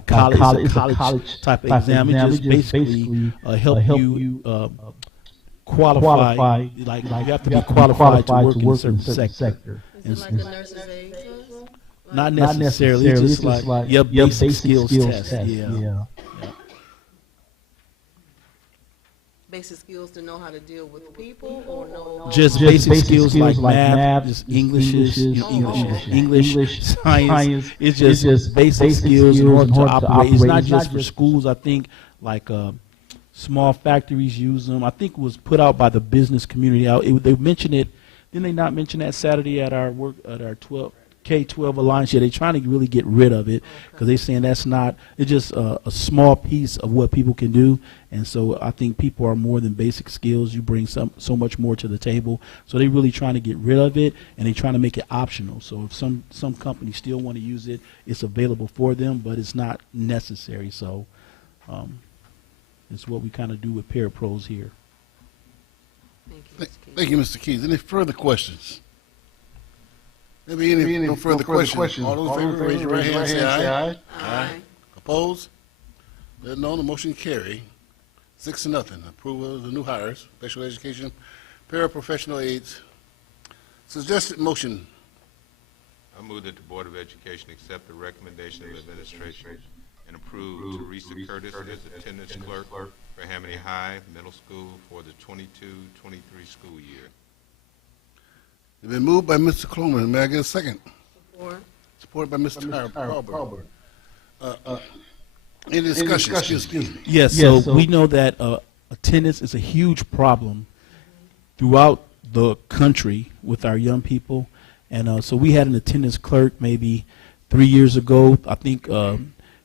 college type of exam. It just basically help you qualify. Like you have to be qualified to work in a certain sector. Is it like a nurse's aid test? Not necessarily. It's just like your basic skills test. Yeah. Basic skills to know how to deal with people, or know Just basic skills like math, just English, science. It's just basic skills in order to operate. It's not just for schools. I think like small factories use them. I think it was put out by the business community. They mentioned it. Didn't they not mention that Saturday at our K-12 Alliance? Yeah, they're trying to really get rid of it because they're saying it's just a small piece of what people can do. And so I think people are more than basic skills. You bring so much more to the table. So they're really trying to get rid of it, and they're trying to make it optional. So if some companies still want to use it, it's available for them, but it's not necessary. So it's what we kind of do with Parapros here. Thank you, Mr. Keys. Any further questions? Maybe no further questions. All those in favor, raise your right hand, say aye. Aye. Opposed? Let know the motion carry. 6-0. Approval of the new hires, special education, paraprofessional aides. Suggested motion. I move that the Board of Education accept the recommendation of administration and approve Teresa Curtis as attendance clerk for Hammoney High Middle School for the 22-23 school year. It's been moved by Mr. Coleman. May I get a second? Support. Supported by Mr. Harber. Any discussion? Excuse me. Yes, so we know that attendance is a huge problem throughout the country with our young people. And so we had an attendance clerk maybe 3 years ago. I think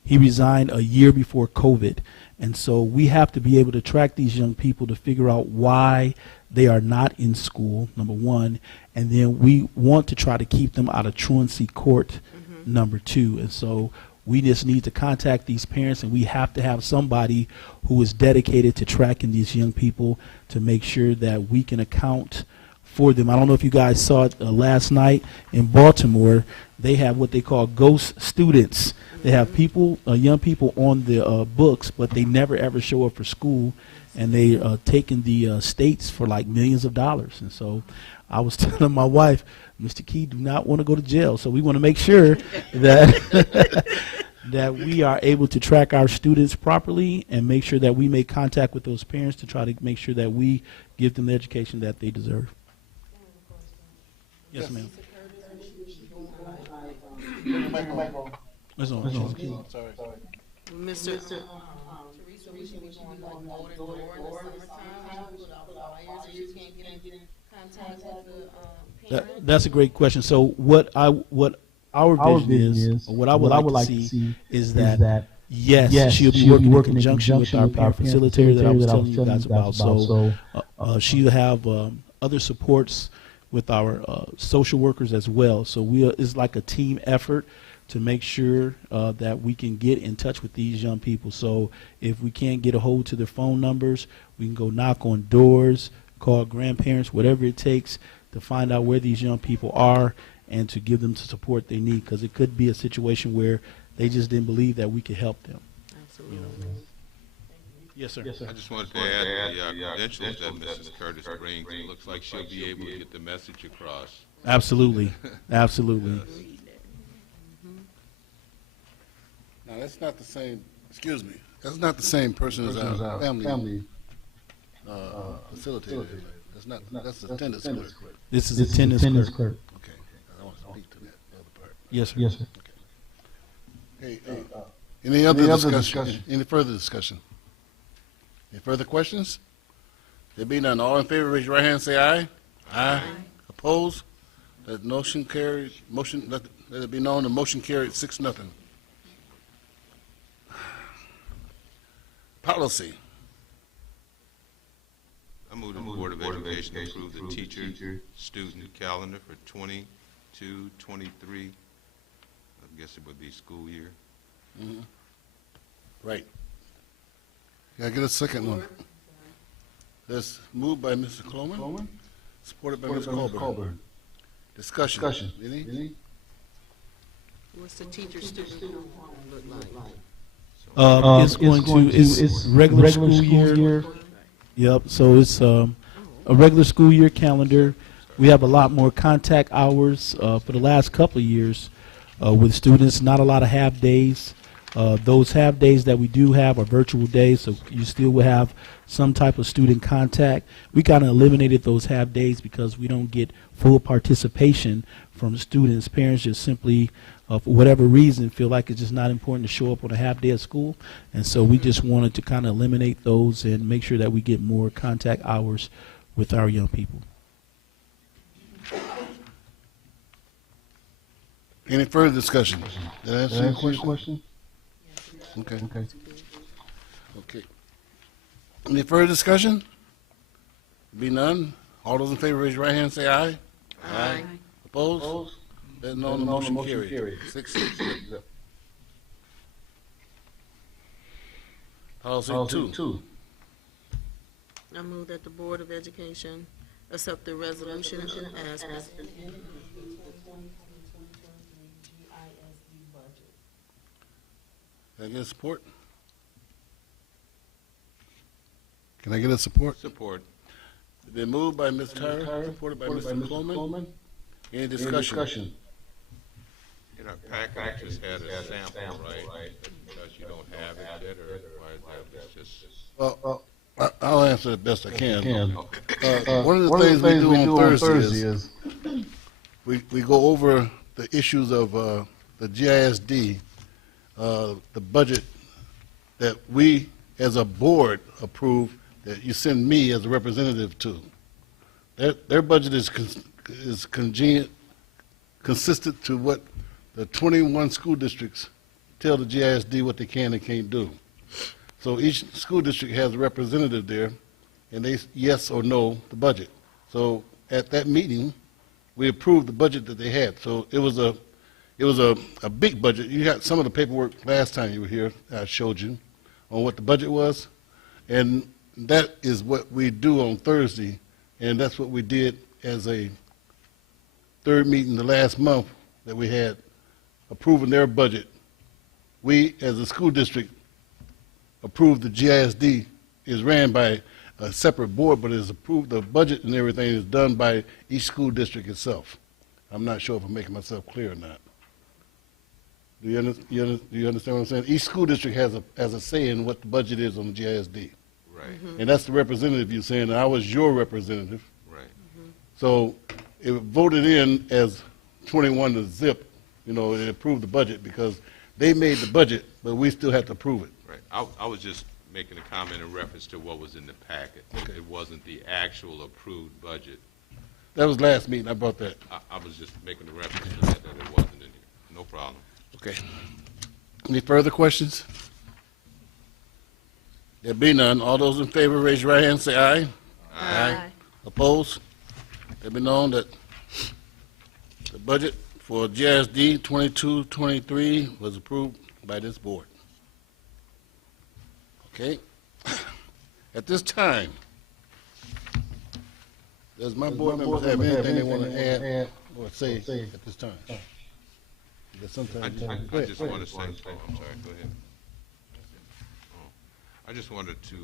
he resigned a year before COVID. And so we have to be able to track these young people to figure out why they are not in school, number one. And then we want to try to keep them out of truancy court, number two. And so we just need to contact these parents, and we have to have somebody who is dedicated to tracking these young people to make sure that we can account for them. I don't know if you guys saw it last night in Baltimore. They have what they call ghost students. They have people, young people on the books, but they never ever show up for school, and they taking the states for like millions of dollars. And so I was telling my wife, Mr. Key do not want to go to jail, so we want to make sure that that we are able to track our students properly and make sure that we make contact with those parents to try to make sure that we give them the education that they deserve. Yes, ma'am. That's on. Sorry. Mr. Teresa, we should be going like door to door in the summertime, put out flyers, or you can't get in contact with the parents? That's a great question. So what our vision is, or what I would like to see is that yes, she'll be working in conjunction with our parent facilitator that I was telling you guys about. So she'll have other supports with our social workers as well. So it's like a team effort to make sure that we can get in touch with these young people. So if we can't get a hold to their phone numbers, we can go knock on doors, call grandparents, whatever it takes to find out where these young people are and to give them the support they need, because it could be a situation where they just didn't believe that we could help them. Absolutely. You know. Yes, sir. I just wanted to add the credentials that Mrs. Curtis brings. It looks like she'll be able to get the message across. Absolutely. Absolutely. Yes. Now, that's not the same, excuse me, that's not the same person as our family facilitator. That's the attendance clerk. This is attendance clerk. Okay, I want to speak to that other part. Yes, sir. Yes, sir. Okay, any other discussion? Any further discussion? Any further questions? There be none. All in favor, raise your right hand, say aye. Aye. Opposed? That motion carried, let it be known, the motion carried 6-0. Policy. I move the Board of Education approve the teacher-student calendar for 22-23. I guess it would be school year. Mm-hmm. Right. Can I get a second one? That's moved by Mr. Coleman, supported by Ms. Colburn. Discussion. Any? What's the teacher-student look like? It's regular school year. Yep. So it's a regular school year calendar. We have a lot more contact hours. For the last couple of years, with students. Not a lot of half days. Those half days that we do have are virtual days, so you still will have some type of student contact. We kind of eliminated those half days because we don't get full participation from students. Parents just simply, for whatever reason, feel like it's just not important to show up on a half day of school. And so we just wanted to kind of eliminate those and make sure that we get more contact hours with our young people. Any further discussion? Did I answer your question? Okay. Okay. Any further discussion? Be none. All those in favor, raise your right hand and say aye. Aye. Opposed? There's no, the motion carried. 6-6. Policy 2. I move that the Board of Education accept the resolution as presented. Can I get a support? Can I get a support? Support. It's been moved by Ms. Tyra, supported by Mr. Coleman. Any discussion? In our packet, just had a sample, right? Because you don't have it yet, or why is that? It's just... Well, I'll answer it best I can. One of the things we do on Thursday is we go over the issues of the GISD, the budget that we as a board approve that you send me as a representative to. Their budget is consistent to what the 21 school districts tell the GISD what they can and can't do. So each school district has a representative there, and they yes or no the budget. So at that meeting, we approved the budget that they had. So it was a big budget. You got some of the paperwork last time you were here. I showed you on what the budget was, and that is what we do on Thursday, and that's what we did as a third meeting the last month that we had approving their budget. We, as a school district, approved the GISD. Is ran by a separate board, but is approved, the budget and everything is done by each school district itself. I'm not sure if I'm making myself clear or not. Do you understand what I'm saying? Each school district has a say in what the budget is on the GISD. Right. And that's the representative you're saying, I was your representative. Right. So it voted in as 21 to zip, it approved the budget because they made the budget, but we still have to approve it. Right. I was just making a comment in reference to what was in the packet. Okay. It wasn't the actual approved budget. That was last meeting, I brought that. I was just making a reference to that it wasn't in here. No problem. Okay. Any further questions? There be none. All those in favor, raise your right hand and say aye. Aye. Opposed? Let me know that the budget for GISD 22-23 was approved by this board. Okay. At this time, does my board members have anything they want to add or say at this time? I just want to say, I'm sorry, go ahead. I just wanted to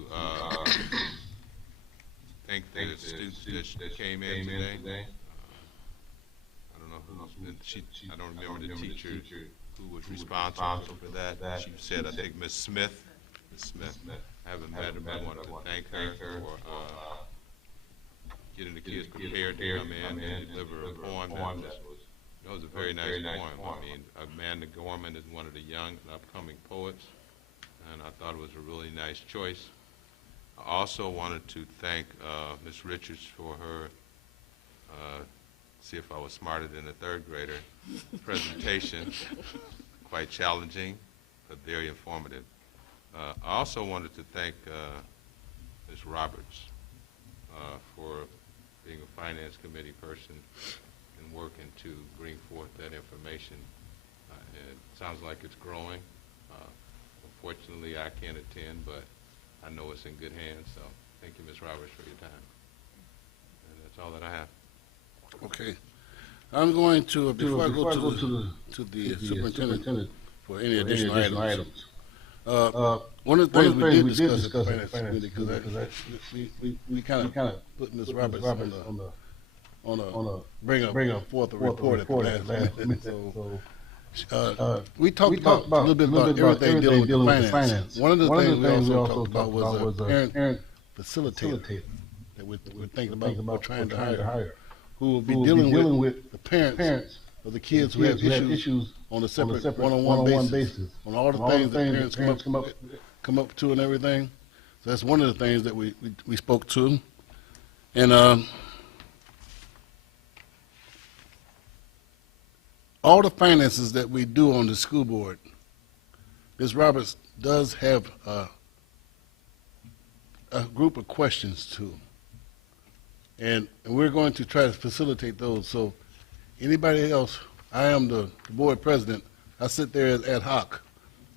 thank the students that came in today. I don't know who's been, I don't remember the teacher who was responsible for that. She said, I think Ms. Smith. I haven't met her, but I wanted to thank her for getting the kids prepared to come in and deliver a poem. That was a very nice poem. I mean, Amanda Gorman is one of the young and upcoming poets, and I thought it was a really nice choice. I also wanted to thank Ms. Richards for her, see if I was smarter than a third grader, presentation. Quite challenging, but very informative. I also wanted to thank Ms. Roberts for being a finance committee person and working to bring forth that information. It sounds like it's growing. Unfortunately, I can't attend, but I know it's in good hands, so thank you, Ms. Roberts, for your time. And that's all that I have. Okay. I'm going to, before I go to the superintendent for any additional items, one of the things we did discuss at the finance committee, because we kind of put Ms. Roberts on a bring forth a report at the last minute. So We talked about a little bit about everything dealing with the finance. One of the things we also talked about was a parent facilitator that we're thinking about, we're trying to hire, who will be dealing with the parents of the kids who have issues on a separate one-on-one basis, on all the things that parents come up to and everything. So that's one of the things that we spoke to. And all the finances that we do on the school board, Ms. Roberts does have a group of questions too. And we're going to try to facilitate those. So anybody else, I am the board president, I sit there as ad hoc.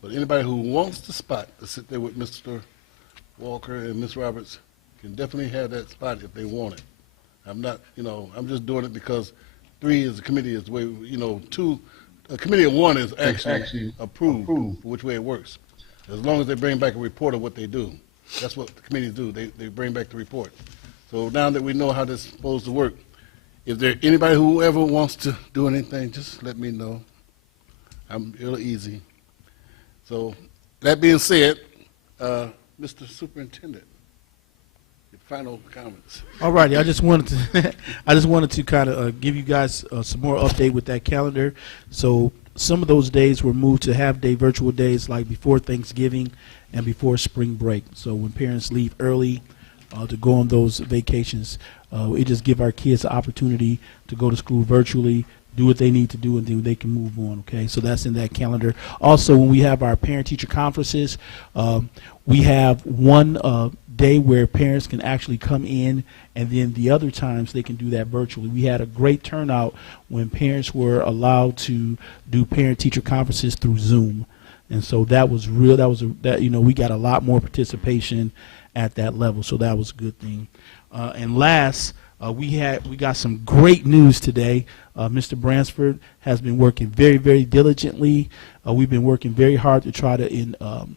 But anybody who wants the spot to sit there with Mr. Walker and Ms. Roberts can definitely have that spot if they want it. I'm not, I'm just doing it because 3 is a committee is the way, 2, a committee of 1 is actually approved which way it works. As long as they bring back a report of what they do. That's what the committees do. They bring back the report. So now that we know how this is supposed to work, if there anybody who ever wants to do anything, just let me know. I'm real easy. So that being said, Mr. Superintendent, your final comments. All righty, I just wanted to kind of give you guys some more update with that calendar. So some of those days were moved to half-day virtual days, like before Thanksgiving and before spring break. So when parents leave early to go on those vacations, it just give our kids the opportunity to go to school virtually, do what they need to do, and then they can move on, okay? So that's in that calendar. Also, when we have our parent-teacher conferences, we have one day where parents can actually come in, and then the other times they can do that virtually. We had a great turnout when parents were allowed to do parent-teacher conferences through Zoom. And so that was real. We got a lot more participation at that level, so that was a good thing. And last, we got some great news today. Mr. Bransford has been working very, very diligently. We've been working very hard to try to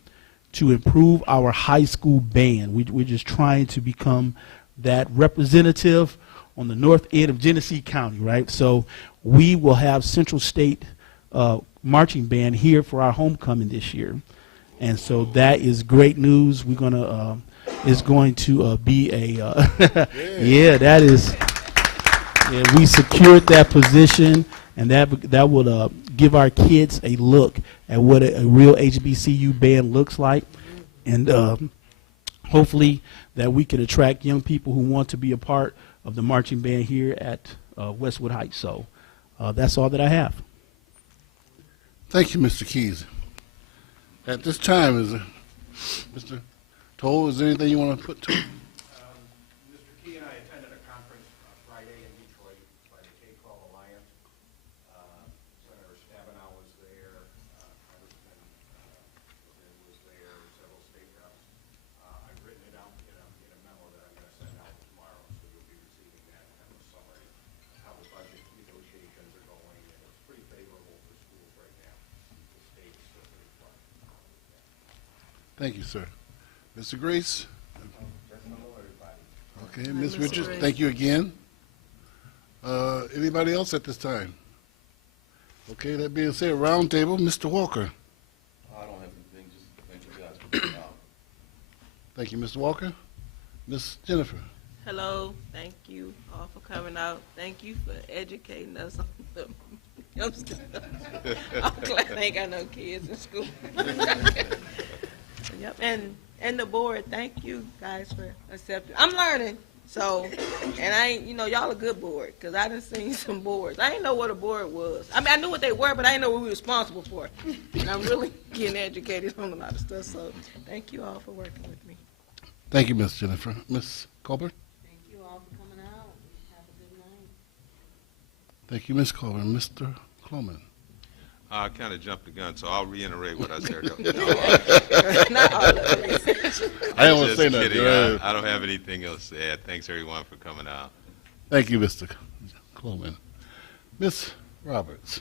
improve our high school band. We're just trying to become that representative on the north end of Genesee County, right? So we will have Central State marching band here for our homecoming this year, and so that is great news. We're gonna is going to be a yeah, that is. Yeah, we secured that position, and that would give our kids a look at what a real HBCU band looks like, and hopefully that we can attract young people who want to be a part of the marching band here at Westwood Heights. So that's all that I have. Thank you, Mr. Keys. At this time, Mr. Toll, is there anything you want to put to? Mr. Key and I attended a conference Friday in Detroit by the K-12 Alliance. Senator Stabenow was there, Congressman was there, several state reps. I've written it out in a memo that I'm going to send out tomorrow, so you'll be receiving that kind of a summary of how the budget negotiations are going, and it's pretty favorable for schools right now. The state's pretty flat. Thank you, sir. Mr. Grace? Okay, Ms. Richards, thank you again. Anybody else at this time? Okay, that being said, round table, Mr. Walker. I don't have anything, just thank you guys for coming out. Thank you, Mr. Walker. Ms. Jennifer? Hello, thank you all for coming out. Thank you for educating us on the youngsters. I'm glad I ain't got no kids in school. Yep, and the board, thank you guys for accepting. I'm learning, so, and I ain't, y'all a good board, because I done seen some boards. I didn't know what a board was. I mean, I knew what they were, but I didn't know what we were responsible for. And I'm really getting educated on a lot of stuff, so thank you all for working with me. Thank you, Ms. Jennifer. Ms. Colbert? Thank you all for coming out. Have a good night. Thank you, Ms. Colbert. Mr. Cloman? I kind of jumped the gun, so I'll reiterate what I said. Not all of it. I don't want to say nothing. I don't have anything else to add. Thanks, everyone, for coming out. Thank you, Mr. Cloman. Ms. Roberts?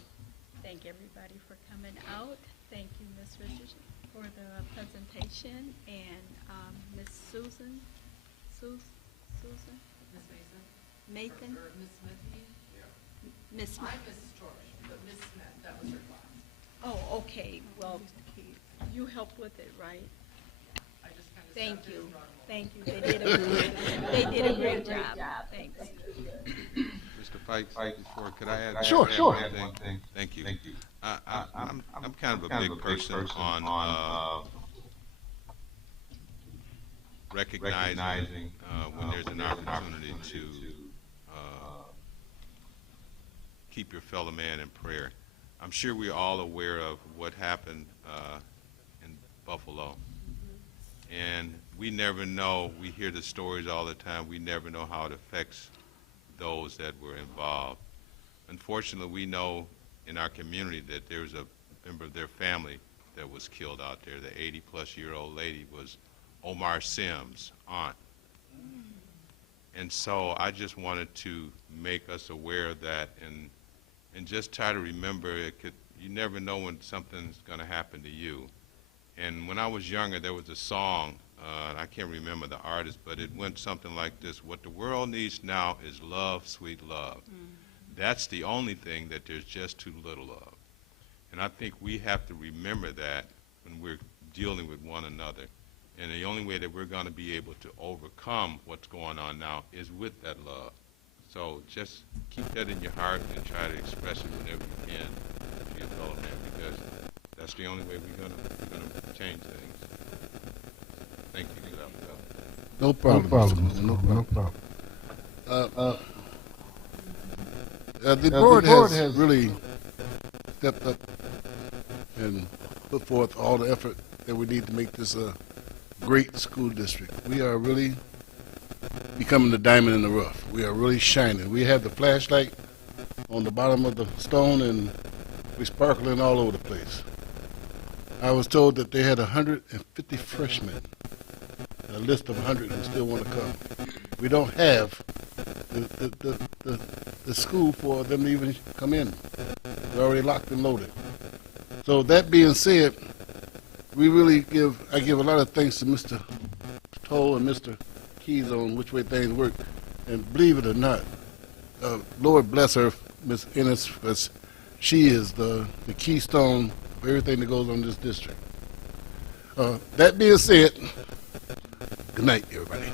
Thank everybody for coming out. Thank you, Ms. Richards, for the presentation, and Ms. Susan? Ms. Mason? Nathan? Or Ms. Smith? Ms. I'm Mrs. Torres, but Ms. Smith, that was her class. Oh, okay, well, you helped with it, right? Thank you, thank you, they did a great job, thanks. Mr. Fikes, before, could I add? Sure, add sure. one thing? Thank you. I'm kind of a big person on recognizing when there's an opportunity to keep your fellow man in prayer. I'm sure we're all aware of what happened in Buffalo. And we never know, we hear the stories all the time, we never know how it affects those that were involved. Unfortunately, we know in our community that there's a member of their family that was killed out there. The 80-plus-year-old lady was Omar Sims' aunt. And so I just wanted to make us aware of that and just try to remember you never know when something's going to happen to you. And when I was younger, there was a song, I can't remember the artist, but it went something like this: what the world needs now is love, sweet love. That's the only thing that there's just too little of. And I think we have to remember that when we're dealing with one another. And the only way that we're going to be able to overcome what's going on now is with that love. So just keep that in your heart and try to express it whenever you can to your fellow man, because that's the only way we're gonna change things. Thank you. No problem. No problem. The board has really stepped up and put forth all the effort that we need to make this a great school district. We are really becoming the diamond in the rough. We are really shining. We have the flashlight on the bottom of the stone, and we're sparkling all over the place. I was told that they had 150 freshmen, a list of 100 who still want to come. We don't have the school for them to even come in. They're already locked and loaded. So that being said, I give a lot of thanks to Mr. Toll and Mr. Keys on which way things work. And believe it or not, Lord bless her, Miss Ennis, because she is the keystone of everything that goes on in this district. That being said, good night, everybody.